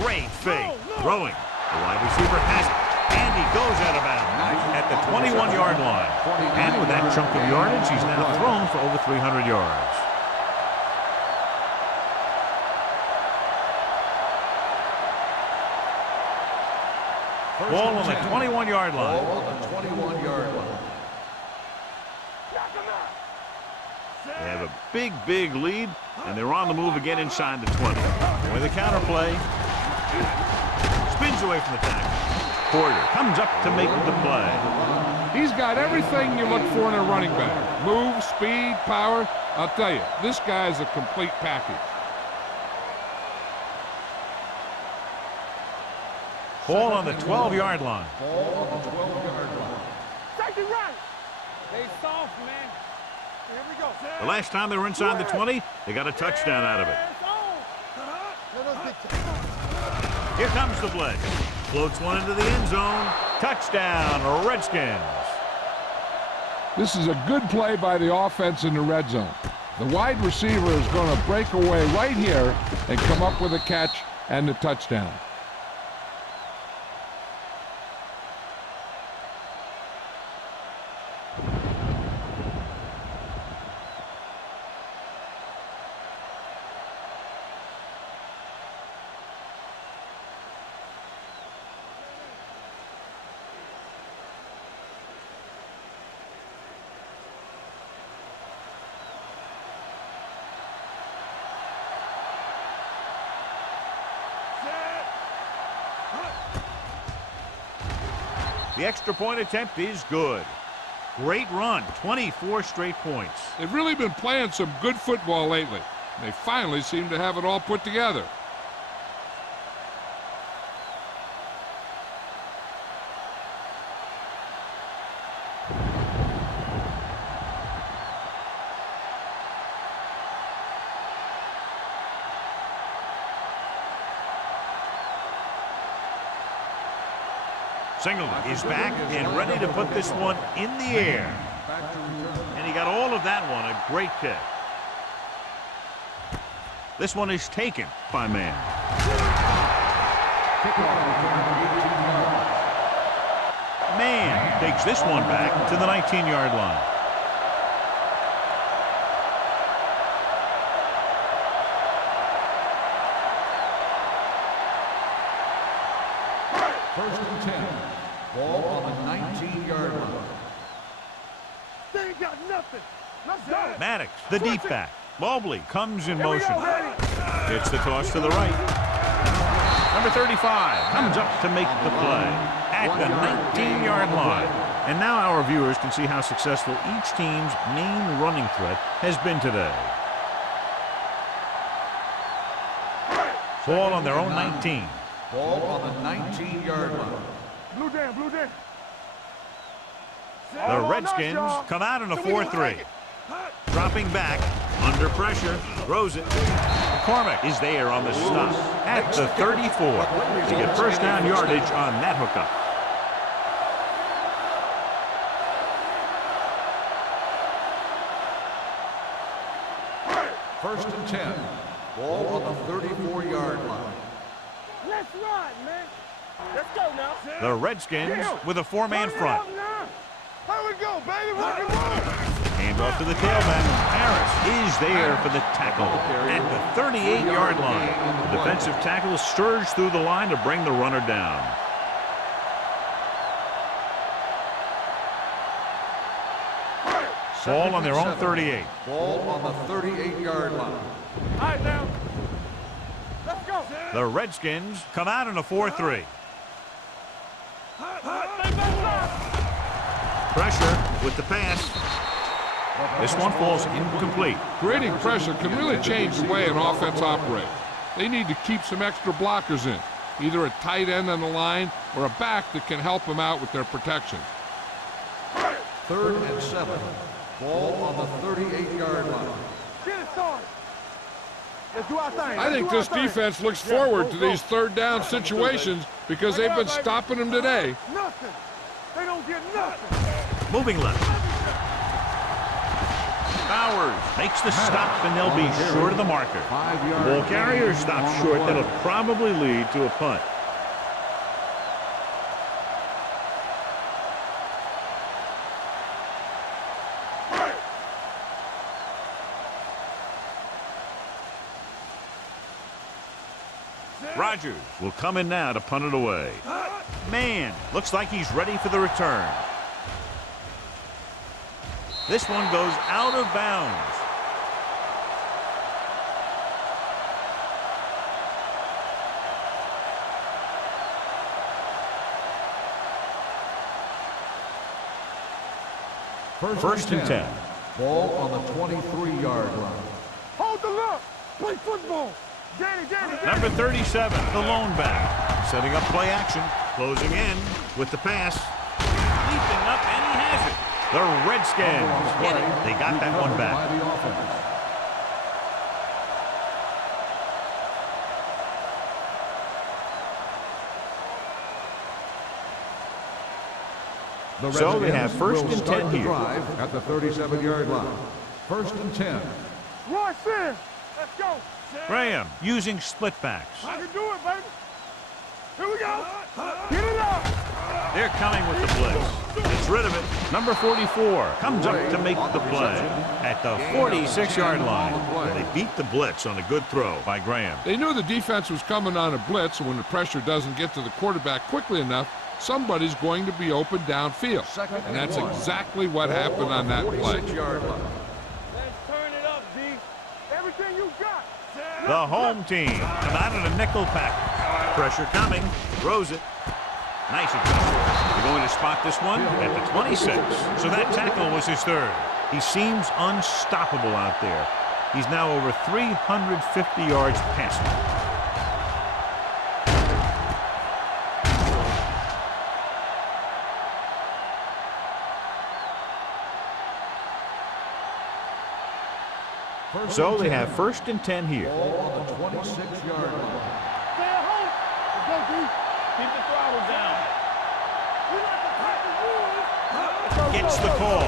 Great fake. Throwing. The wide receiver has it. And he goes out of bounds at the 21-yard line. And with that chunk of yardage, he's now thrown for over 300 yards. Ball on the 21-yard line. Ball on the 21-yard line. They have a big lead, and they're on the move again inside the 20. With the counter play. Spins away from the tackle. Porter comes up to make the play. He's got everything you look for in a running back. Move, speed, power. I'll tell you, this guy is a complete package. Ball on the 12-yard line. Ball on the 12-yard line. Safety right. Stay soft, man. Here we go. The last time they were inside the 20, they got a touchdown out of it. Here comes the blitz. Floats one into the end zone. Touchdown, Redskins. This is a good play by the offense in the red zone. The wide receiver is going to break away right here and come up with a catch and the touchdown. The extra point attempt is good. Great run, 24 straight points. They've really been playing some good football lately. They finally seem to have it all put together. Singleton is back and ready to put this one in the air. And he got all of that one, a great kick. This one is taken by man. Man takes this one back to the 19-yard line. First and 10. Ball on the 19-yard line. They ain't got nothing. Let's go. Maddox, the deep back. Mobley comes in motion. It's the toss to the right. Number 35 comes up to make the play at the 19-yard line. And now our viewers can see how successful each team's main running threat has been today. Ball on their own 19. Ball on the 19-yard line. Blue down, blue down. The Redskins come out in a 4-3. Dropping back, under pressure, throws it. McCormick is there on the stop at the 34 to get first down yardage on that hookup. First and 10. Ball on the 34-yard line. Let's ride, man. Let's go now. The Redskins with a four-man front. Here we go, baby. Rock and roll. Hand off to the tailback. Harris is there for the tackle at the 38-yard line. The defensive tackle surged through the line to bring the runner down. Ball on their own 38. Ball on the 38-yard line. All right, now. Let's go. The Redskins come out in a 4-3. Pressure with the pass. This one falls incomplete. Creating pressure can really change the way an offense operates. They need to keep some extra blockers in, either a tight end on the line or a back that can help them out with their protection. 3rd and 7. Ball on the 38-yard line. Get it started. Let's do our thing. I think this defense looks forward to these third down situations because they've been stopping them today. Nothing. They don't get nothing. Moving left. Bowers makes the stop, and they'll be short of the marker. The ball carrier stops short. That'll probably lead to a punt. Rogers will come in now to punt it away. Man, looks like he's ready for the return. This one goes out of bounds. First and 10. Ball on the 23-yard line. Hold the look. Play football. Danny. Number 37, the lone back. Setting up play action. Closing in with the pass. Leaping up, and he has it. The Redskins get it. They got that one back. By the offense. The So they have Redskins first will and start 10 the here. drive at the 37-yard line. First and 10. Rush in. Let's go. Graham using split backs. I can do it, baby. Here we go. Get it up. They're coming with the blitz. Gets rid of it. Number 44 comes up to make the play at the 46-yard line. And they beat the blitz on a good throw by Graham. They knew the defense was coming on a blitz, and when the pressure doesn't get to the quarterback quickly enough, somebody's going to be open downfield. And that's exactly what happened on that play. 46-yard line. Let's turn it up, D. Everything you got. The home team come out in a nickel pack. Pressure coming. Throws it. Nice adjustment. They're going to spot this one at the 26. So that tackle was his third. He seems unstoppable out there. He's now over 350 yards passing. So they have first and 10 here. Ball on the 26-yard line. Stay at home. Let's go, D. Keep the throttle down. We like to pack the rules. Gets the call.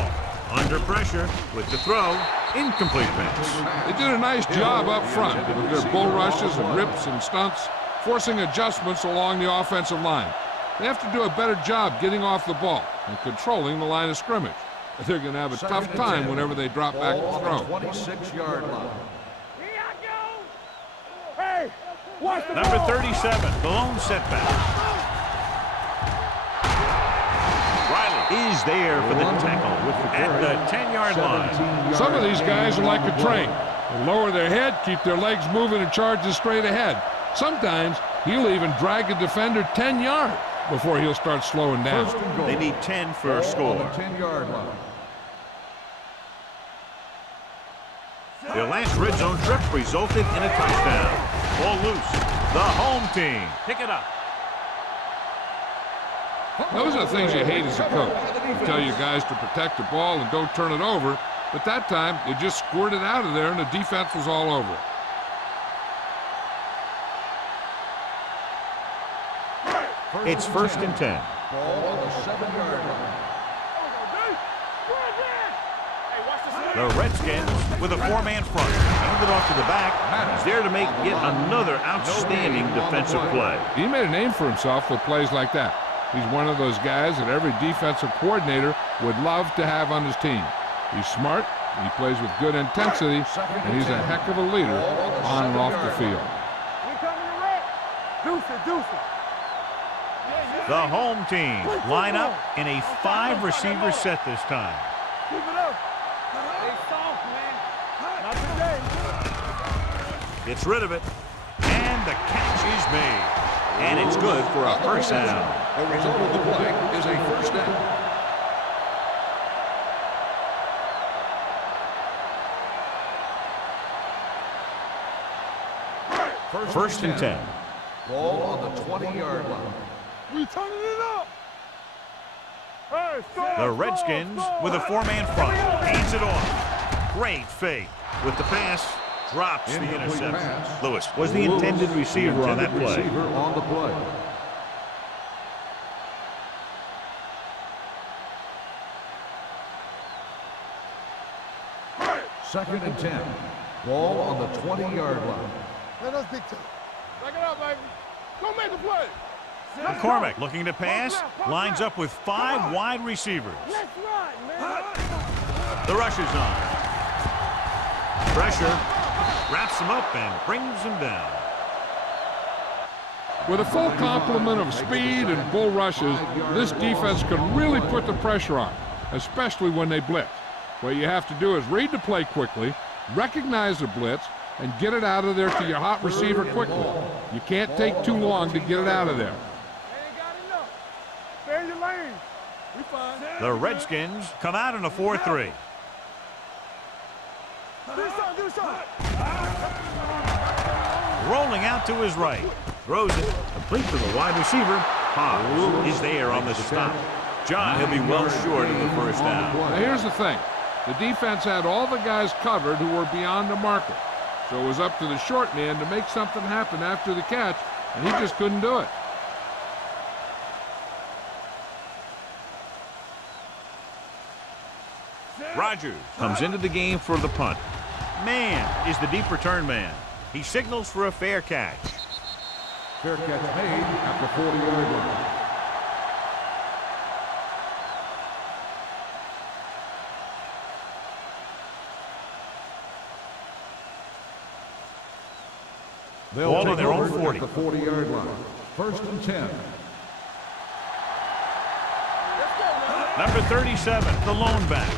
Under pressure with the throw. Incomplete pass. They did a nice job up front with their bull rushes and rips and stunts, forcing adjustments along the offensive line. They have to do a better job getting off the ball and controlling the line of scrimmage. They're going to have a tough time whenever they drop back to throw. 26-yard line. Here I go. Hey, watch the Number ball. 37, the lone setback. Riley is there for the tackle at the 10-yard line. Some of these guys are like a train. They lower their head, keep their legs moving, and charge straight ahead. Sometimes he'll even drag a defender 10 yards before he'll start slowing down. They need 10 for a score. 10-yard line. Their last red zone trip resulted in a touchdown. Ball loose. The home team pick it up. Those are the things you hate as a coach. You tell your guys to protect the ball and don't turn it over, but that time they just squirted out of there and the defense was all over it. It's first and 10. Ball on the 7-yard line. The Redskins with a four-man front. Hand it off to the back. He's there to make yet another outstanding defensive play. He made a name for himself with plays like that. He's one of those guys that every defensive coordinator would love to have on his team. He's smart, he plays with good intensity, and he's a heck of a leader on and off the field. We coming to wreck. Deuce it, deuce it. The home team line up in a 5-receiver set this time. Keep it up. Stay soft, man. Not today. Gets rid of it, and the catch is made. And it's good for a first down. The result of the play is a first down. First and 10. Ball on the 20-yard line. We turning it up. Hey, stop, The Redskins with a four-man front. Hands it off. Great fake. With the pass, drops the Incomplete interception. pass. Lewis was the intended receiver on that play. Receiver on the play. Second and 10. Ball on the 20-yard line. Let us dictate. Back it up, baby. Go make the play. McCormick looking to pass. Lines up with 5 wide receivers. Let's run, man. The rush is on. Pressure. Wraps him up and brings him down. With a full complement of speed and bull rushes, this defense can really put the pressure on, especially when they blitz. What you have to do is read the play quickly, recognize the blitz, and get it out of there to your hot receiver quickly. You can't take too long to get it out of there. Ain't got enough. Stay in your lane. We fine. The Redskins come out in a 4-3. Do something, do something. Rolling out to his right. Throws it. Complete to the wide receiver. Hobbs is there on the stop. John, he'll be well short of the first down. Now here's the thing. The defense had all the guys covered who were beyond the marker. So it was up to the short man to make something happen after the catch, and he just couldn't do it. Rogers comes into the game for the punt. Man is the deep return man. He signals for a fair catch. Fair catch made at the 40-yard line. They'll Ball take on their own over 40. at the 40-yard line. 1st and 10. Number 37, the lone back.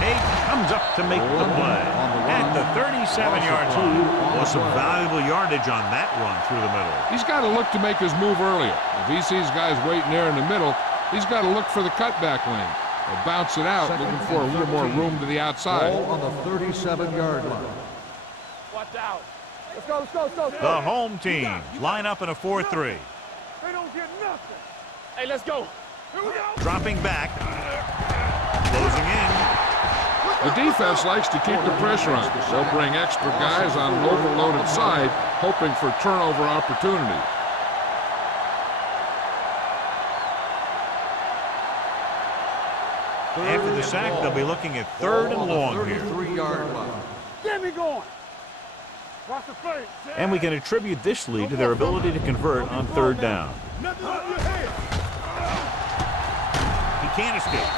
Tate comes up to make the play. At the 37-yard line. Was some valuable yardage on that run through the middle. He's got to look to make his move earlier. If he sees guys waiting there in the middle, he's got to look for the cutback lane. Or bounce it out, looking for a little more room to the outside. Ball on the 37-yard line. Watch out. Let's go, let's go, let's go. Let's go. The home team line up in a 4-3. They don't get nothing. Hey, let's go. Here we go. Dropping back. Closing in. The defense likes to keep the pressure on. They'll bring extra guys on an overloaded side, hoping for turnover opportunities. After the sack, they'll be looking at 3rd and long here. 33-yard line. Get me going. Watch the face. And we can attribute this lead to their ability to convert on 3rd down. Nothing on your head. He can't escape.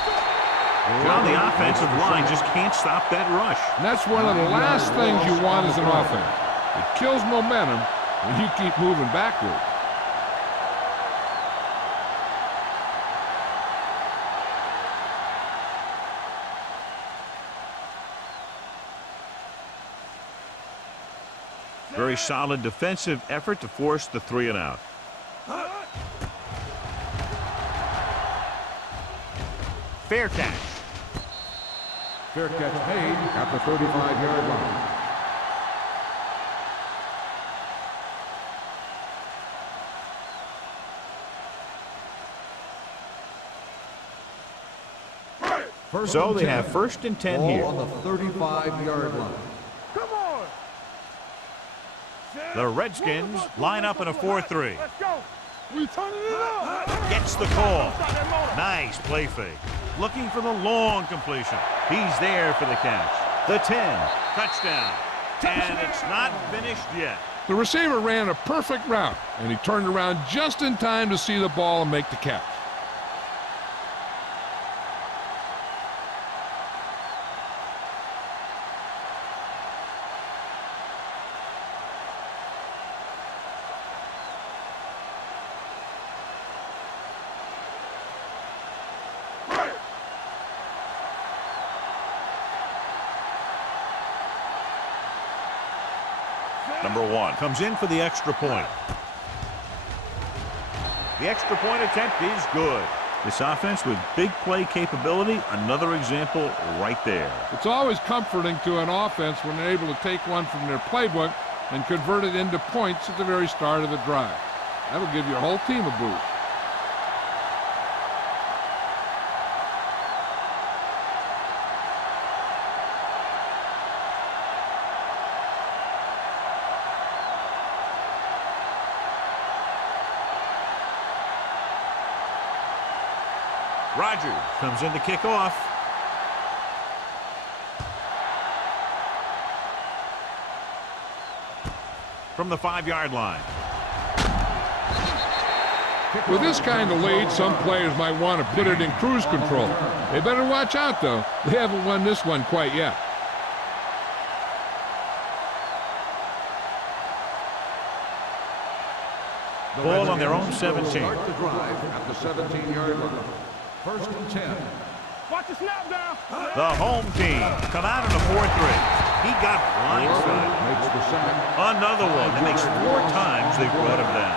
John, the offensive line just can't stop that rush. And that's one of the last things you want as an offense. It kills momentum when you keep moving backward. Very solid defensive effort to force the 3 and out. Fair catch. Fair catch made at the 35-yard line. So they have 1st and 10 here. Ball on the 35-yard line. Come on. The Redskins line up in a 4-3. Let's go. We turning it up. Gets the call. Nice play fake. Looking for the long completion. He's there for the catch. The 10. Touchdown. And it's not finished yet. The receiver ran a perfect route, and he turned around just in time to see the ball and make the catch. Number 1 comes in for the extra point. The extra point attempt is good. This offense with big play capability, another example right there. It's always comforting to an offense when they're able to take one from their playbook and convert it into points at the very start of the drive. That'll give your whole team a boost. Rogers comes in to kick off. From the 5-yard line. With this kind of lead, some players might want to put it in cruise control. They better watch out, though. They haven't won this one quite yet. Ball on their own 17. Start the drive at the 17-yard line. 1st and 10. Watch the snap down. The home team come out in a 4-3. He got blindsided. Makes the sack. Another one that makes 4 times they brought him down.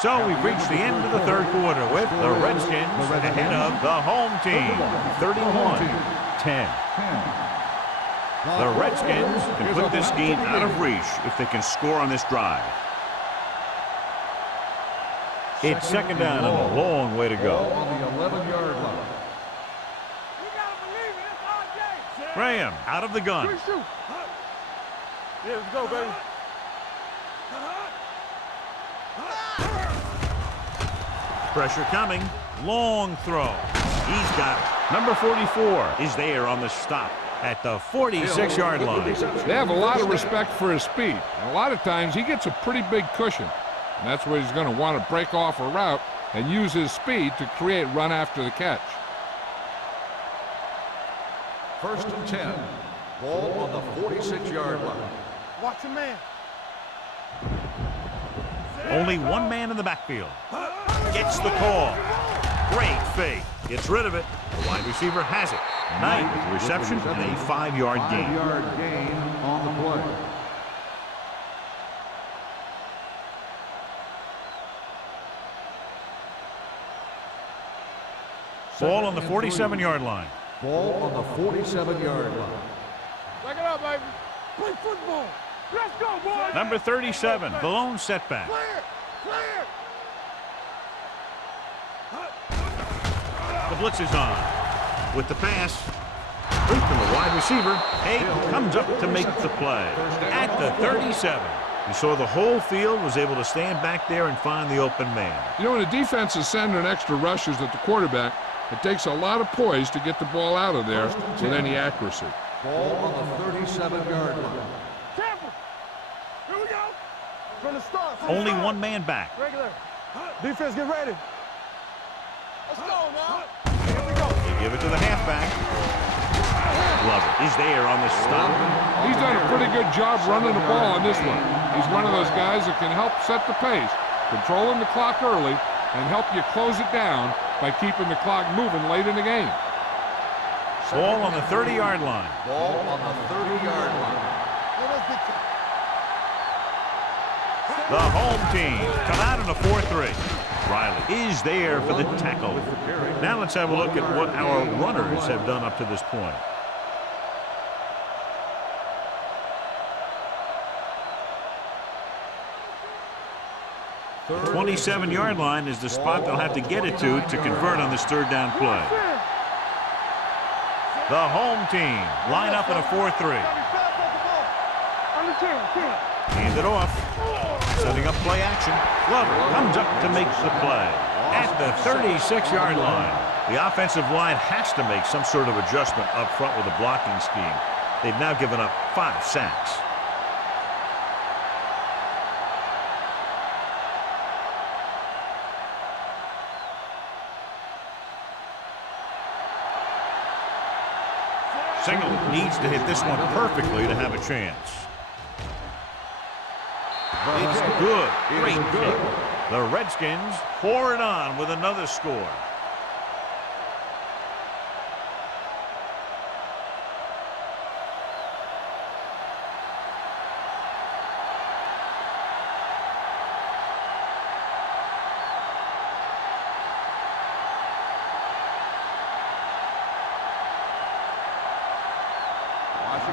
So we've reached the end of the 3rd quarter with the Redskins ahead of the home team, 31-10. The Redskins can put this game out of reach if they can score on this drive. It's 2nd down and a long way to Ball go. on the 11-yard line. You gotta believe it. It's our game. Graham out of the gun. Quick shoot. Yeah, let's go, baby. Pressure coming. Long throw. He's got it. Number 44 is there on the stop at the 46-yard line. They have a lot of respect for his speed. And a lot of times he gets a pretty big cushion. And that's where he's going to want to break off a route and use his speed to create run after the catch. 1st and 10. Ball on the 46-yard line. Watch your man. Only one man in the backfield. Gets the call. Great fake. Gets rid of it. The wide receiver has it. Knight, reception, and a 5-yard gain. 5-yard gain on the play. Ball on the 47-yard line. Ball on the 47-yard line. Back it up, baby. Play football. Let's go, boys. Number 37, the lone setback. Clear. Clear. The blitz is on. With the pass, from the wide receiver, Hay comes up to make the play. At the 37. You saw the whole field was able to stand back there and find the open man. You know, when the defense is sending extra rushers at the quarterback, it takes a lot of poise to get the ball out of there with any accuracy. Ball on the 37-yard line. Careful. Here we go. From the start. Only one man back. Regular. Defense, get ready. Let's go now. Here we go. They give it to the halfback. Glover is there on the stop. He's done a pretty good job running the ball on this one. He's one of those guys that can help set the pace, controlling the clock early, and help you close it down by keeping the clock moving late in the game. Ball on the 30-yard line. Ball on the 30-yard line. The home team come out in a 4-3. Riley is there for the tackle. Now let's have a look at what our runners have done up to this point. The 27-yard line is the spot they'll have to get it to convert on this 3rd down play. The home team line up in a 4-3. Hand it off. Setting up play action. Glover comes up to make the play. At the 36-yard line. The offensive line has to make some sort of adjustment up front with a blocking scheme. They've now given up 5 sacks. Single needs to hit this one perfectly to have a chance. It's good. Great kick. The Redskins pour it on with another score.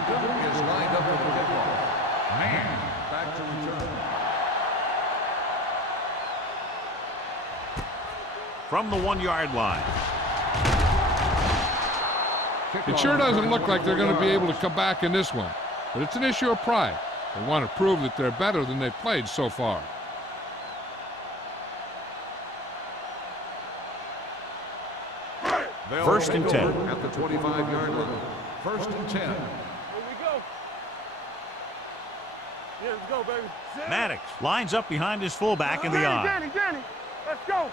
Washington is lined up for the kickoff. Man back to return. From the 1-yard line. It sure doesn't look like they're going to be able to come back in this one, but it's an issue of pride. They want to prove that they're better than they've played so far. First and 10. At the 25-yard line. 1st and 10. Here we go. Yeah, let's go, baby. Maddox lines up behind his fullback in the eye. Danny. Let's go.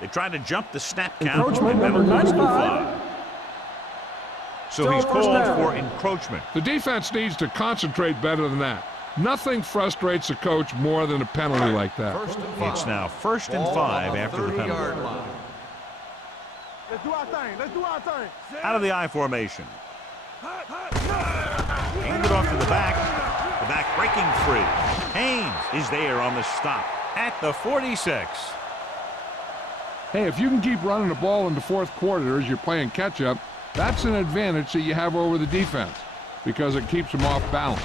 They tried to jump the snap count. Encroachment, and number penalties will 95. fly. So he's called for encroachment. The defense needs to concentrate better than that. Nothing frustrates a coach more than a penalty like that. 1st and 5. It's now 1st and 5 after the 30-yard penalty. line. Let's do our thing. Let's do our thing. Out of the I formation. Hand it off to the back. The back breaking free. Haynes is there on the stop at the 46. Hey, if you can keep running the ball in the 4th quarter as you're playing catch-up, that's an advantage that you have over the defense because it keeps them off balance.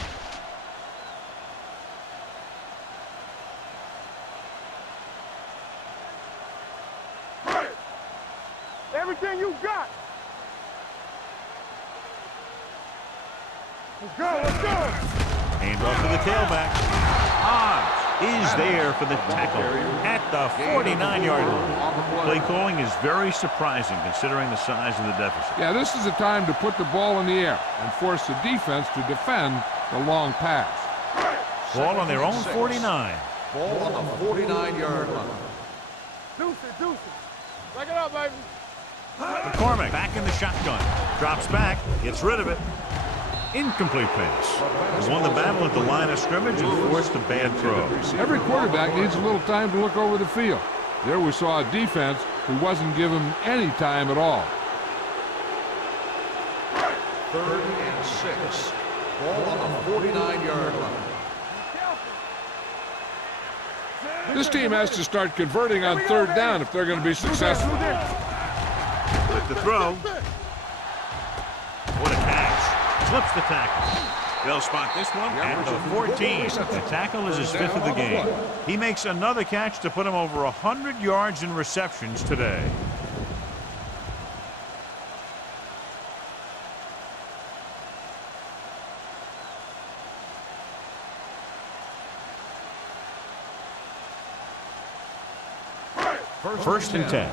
Everything you got. Let's go, let's go. Hand off to the tailback. Hobbs is there for the tackle at the 49-yard line. Play calling is very surprising considering the size of the deficit. Yeah, this is the time to put the ball in the air and force the defense to defend the long pass. Ball on their own 49. Ball on the 49-yard line. Deuce it. Back it up, baby. McCormick back in the shotgun. Drops back, gets rid of it. Incomplete pass. He won the battle at the line of scrimmage and forced a bad throw. Every quarterback needs a little time to look over the field. There we saw a defense who wasn't given any time at all. 3rd and 6. Ball on the 49-yard line. This team has to start converting on 3rd down if they're going to be successful. With the throw. What a catch. Slips the tackle. They'll spot this one at the 14. The tackle is his 5th of the game. He makes another catch to put him over 100 yards in receptions today. First and 10.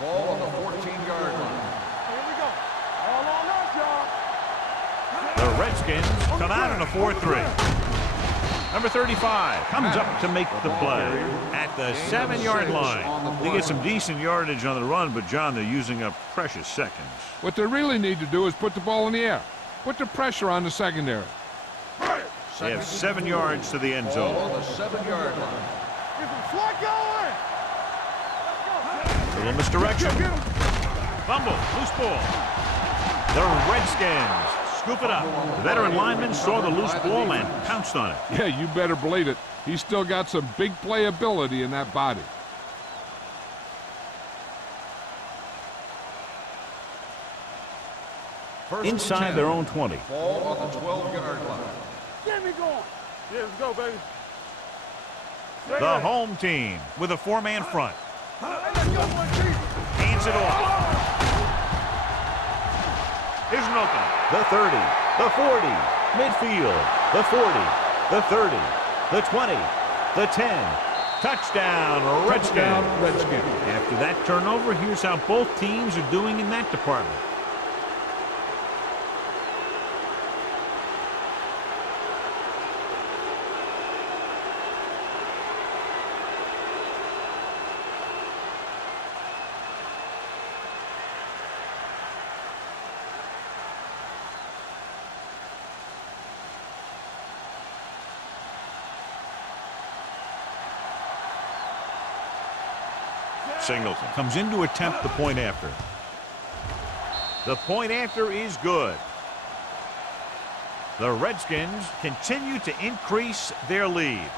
Ball on the 14-yard line. Here we go. All on us, y'all. The Redskins come out in a 4-3. Number 35 comes up to make the play at the 7-yard line. They get some decent yardage on the run, but, John, they're using up precious seconds. What they really need to do is put the ball in the air. Put the pressure on the secondary. They have 7 yards to the end Ball zone. on the 7-yard line. Get some slot going. Little misdirection. Fumble, loose ball. The Redskins scoop it up. The veteran lineman saw the loose ball and pounced on it. Yeah, you better believe it. He's still got some big playability in that body. Inside their own 20. Ball on the 12-yard line. Get me going. Yeah, let's go, baby. The home team with a 4-man front. Hey, let's go, one, two. Hands it off. Here's an opening. The 30, the 40, midfield, the 40, the 30, the 20, the 10. Touchdown, Redskins. After that turnover, here's how both teams are doing in that department. Singleton comes in to attempt the point after. The point after is good. The Redskins continue to increase their lead.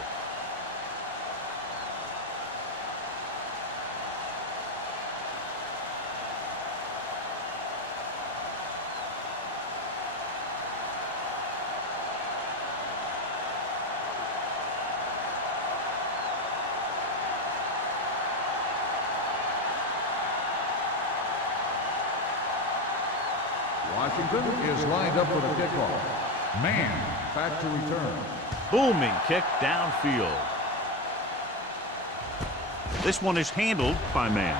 Washington is lined up for the kickoff. Man back to return. Booming kick downfield. This one is handled by Man.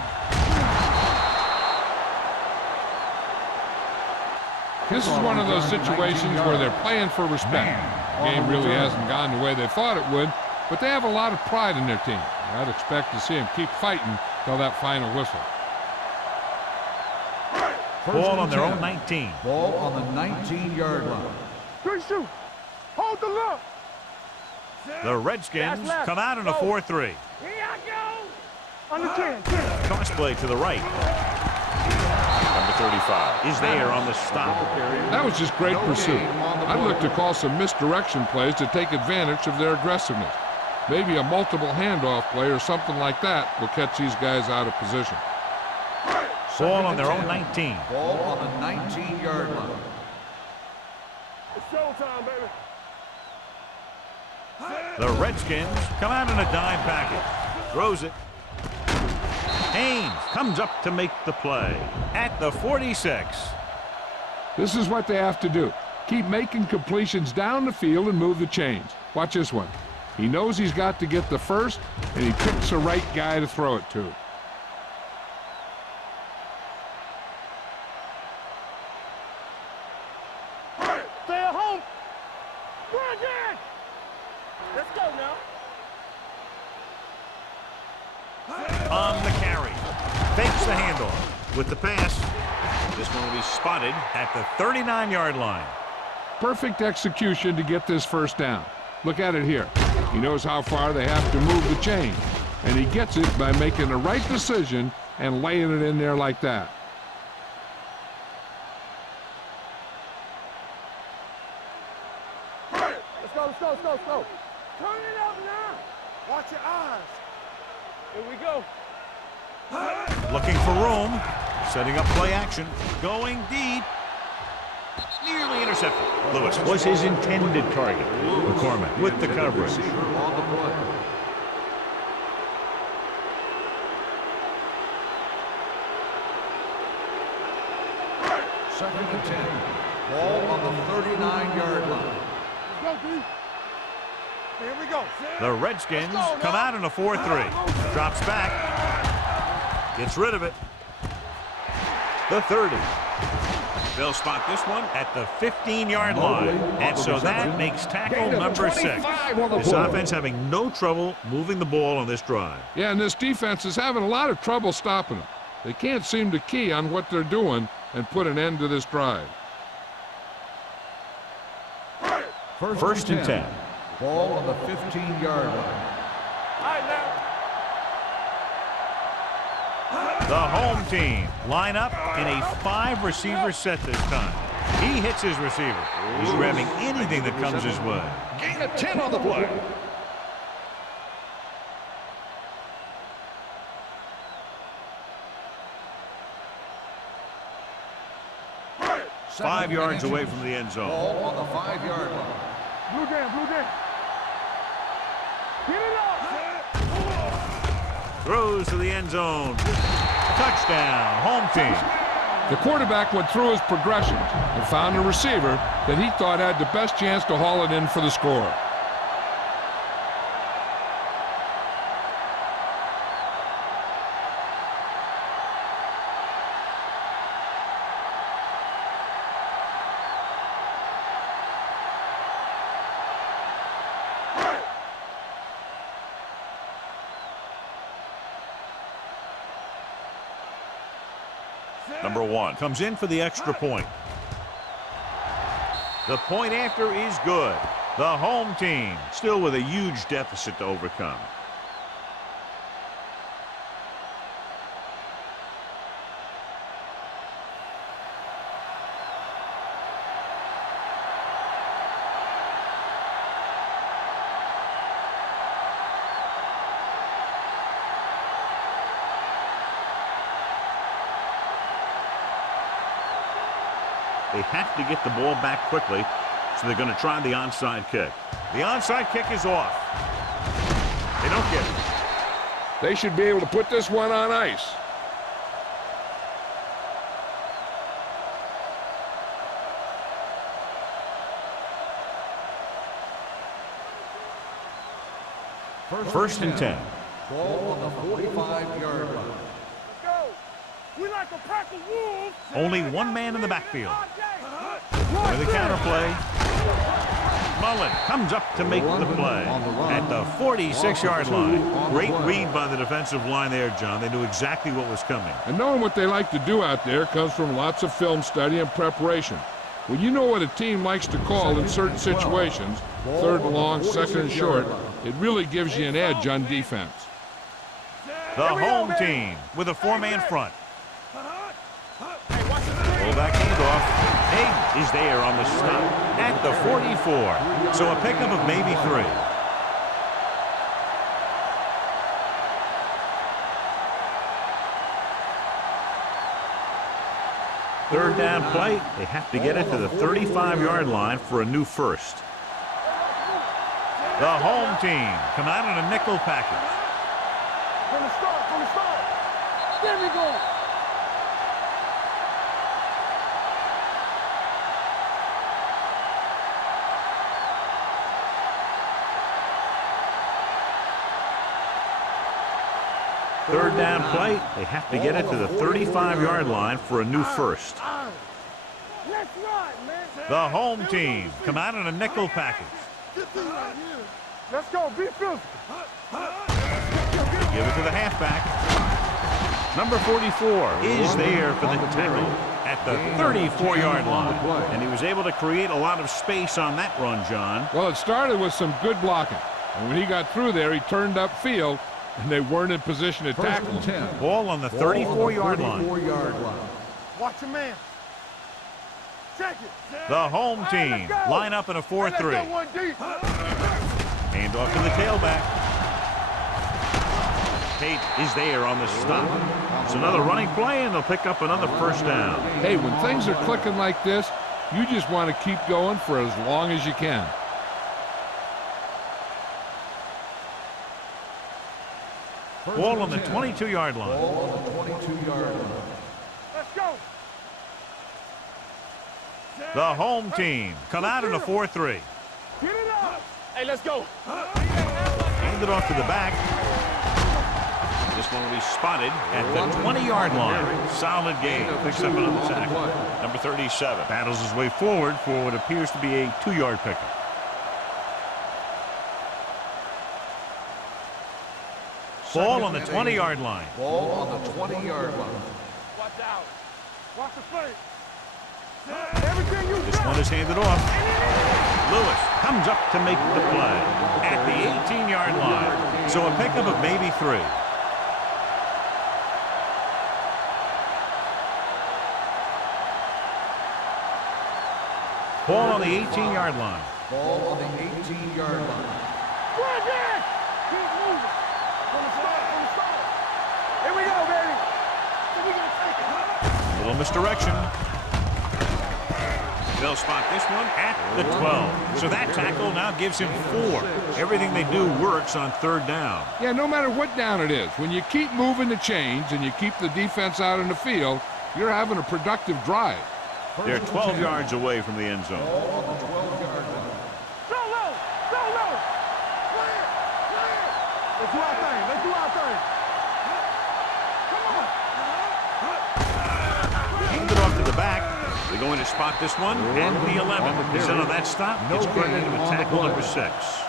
This is one of those situations where they're playing for respect. The game really hasn't gone the way they thought it would, but they have a lot of pride in their team. I'd expect to see them keep fighting till that final whistle. Ball on their own 19. Ball on the 19-yard line. Good shoot. Hold the look. The Redskins come out in a 4-3. Here I go. On the 10. Toss play to the right. Number 35 is there on the stop. That was just great pursuit. I'd look to call some misdirection plays to take advantage of their aggressiveness. Maybe a multiple handoff play or something like that will catch these guys out of position. Ball on their own 19. Ball on the 19-yard line. It's showtime, baby. The Redskins come out in a dime package. Throws it. Haynes comes up to make the play at the 46. This is what they have to do. Keep making completions down the field and move the chains. Watch this one. He knows he's got to get the first, and he picks the right guy to throw it to. Stay at home. Run, Dad. Let's go now. On the carry. Fakes the handoff. With the pass, this one will be spotted at the 39-yard line. Perfect execution to get this first down. Look at it here. He knows how far they have to move the chain, and he gets it by making the right decision and laying it in there like that. Let's go, let's go, let's go, let's go. Turn it up now. Watch your eyes. Here we go. Looking for room. Setting up play action. Going deep. Nearly intercepted. Lewis was his intended target. McCormick with the coverage. On the play. Second and 10. Ball on the 39-yard line. Let's go, D. Here we go. The Redskins come out in a 4-3. Drops back. Gets rid of it. The 30. They'll spot this one at the 15-yard line. And so that makes tackle number 6. This offense having no trouble moving the ball on this drive. Yeah, and this defense is having a lot of trouble stopping them. They can't seem to key on what they're doing and put an end to this drive. First and 10. Ball on the 15-yard line. All right, now. The home team line up in a 5-receiver set this time. He hits his receiver. He's grabbing anything that comes his way. Gain of 10 on the play. Five yards away from the end zone. Ball on the 5-yard line. Blue down, blue down. Get it up. Throws to the end zone. Touchdown, home team. The quarterback went through his progressions and found a receiver that he thought had the best chance to haul it in for the score. Number 1 comes in for the extra point. The point after is good. The home team still with a huge deficit to overcome. They have to get the ball back quickly, so they're going to try the onside kick. The onside kick is off. They don't get it. They should be able to put this one on ice. First and 10. Ball on the 45-yard line. Let's go. We like a pack of wolves. Only one man in the backfield. With the counterplay. Mullen comes up to make the play at the 46-yard line. Great read by the defensive line there, John. They knew exactly what was coming. And knowing what they like to do out there comes from lots of film study and preparation. When you know what a team likes to call in certain situations, third and long, second and short, it really gives you an edge on defense. The home team with a 4-man front. Fullback handoff. Egg is there on the stop at the 44. So a pickup of maybe 3. Third down play. They have to get it to the 35-yard line for a new first. The home team come out in a nickel package. From the start, from the start. There we go. Third down play, they have to get it to the 35-yard line for a new first. Let's run, man. The home team come out in a nickel package. Let's go. Be physical. Give it to the halfback. Number 44 is there for the tackle at the 34-yard line. And he was able to create a lot of space on that run, John. Well, it started with some good blocking. And when he got through there, he turned upfield, and they weren't in position to tackle him. Ball on the 34-yard line. Watch your man. Check it. The home team line up in a 4-3. Hand off to the tailback. Tate is there on the stop. It's another running play, and they'll pick up another first down. Hey, when things are clicking like this, you just want to keep going for as long as you can. Ball on the 22-yard line. Let's go. The home team come out in a 4-3. Get it up. Hey, let's go. Hand it off to the back. This one will be spotted at the 20-yard line. Solid gain. Picks up another tackle. Number 37 battles his way forward for what appears to be a 2-yard pickup. Ball on the 20-yard line. Ball on the 20-yard line. Watch out. Watch the play. Everything you This got. one is handed off. Lewis comes up to make the play at the 18-yard line. So a pickup of maybe 3. Ball on the 18-yard line. Ball on the 18-yard line. Run back. Keep moving. From the start. Here we go, baby. We're going to take it. Little misdirection. They'll spot this one at the 12. So that tackle now gives him 4. Everything they do works on third down. Yeah, no matter what down it is, when you keep moving the chains and you keep the defense out in the field, you're having a productive drive. They're 12 yards away from the end zone. Go low. Go low. Clear. Let's do our thing. Hand it off to the back. They're going to spot this one at the 11. Instead of that stop, it's credited with tackle number 6.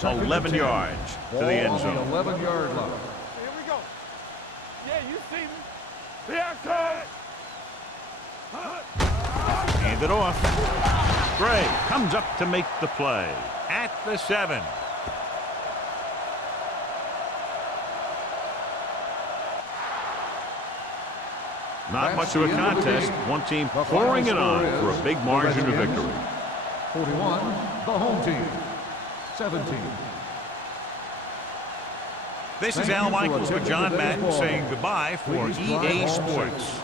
Second 11 and 10. yards to the end zone. Ball on the 11-yard line. Here we go. Yeah, you see me. Here I come. Hand it off. Gray comes up to make the play at the 7. Not much of a contest. One team pouring it on for a big margin of victory. 41, the home team. 17. This is Al Michaels with John Madden saying goodbye for EA Sports.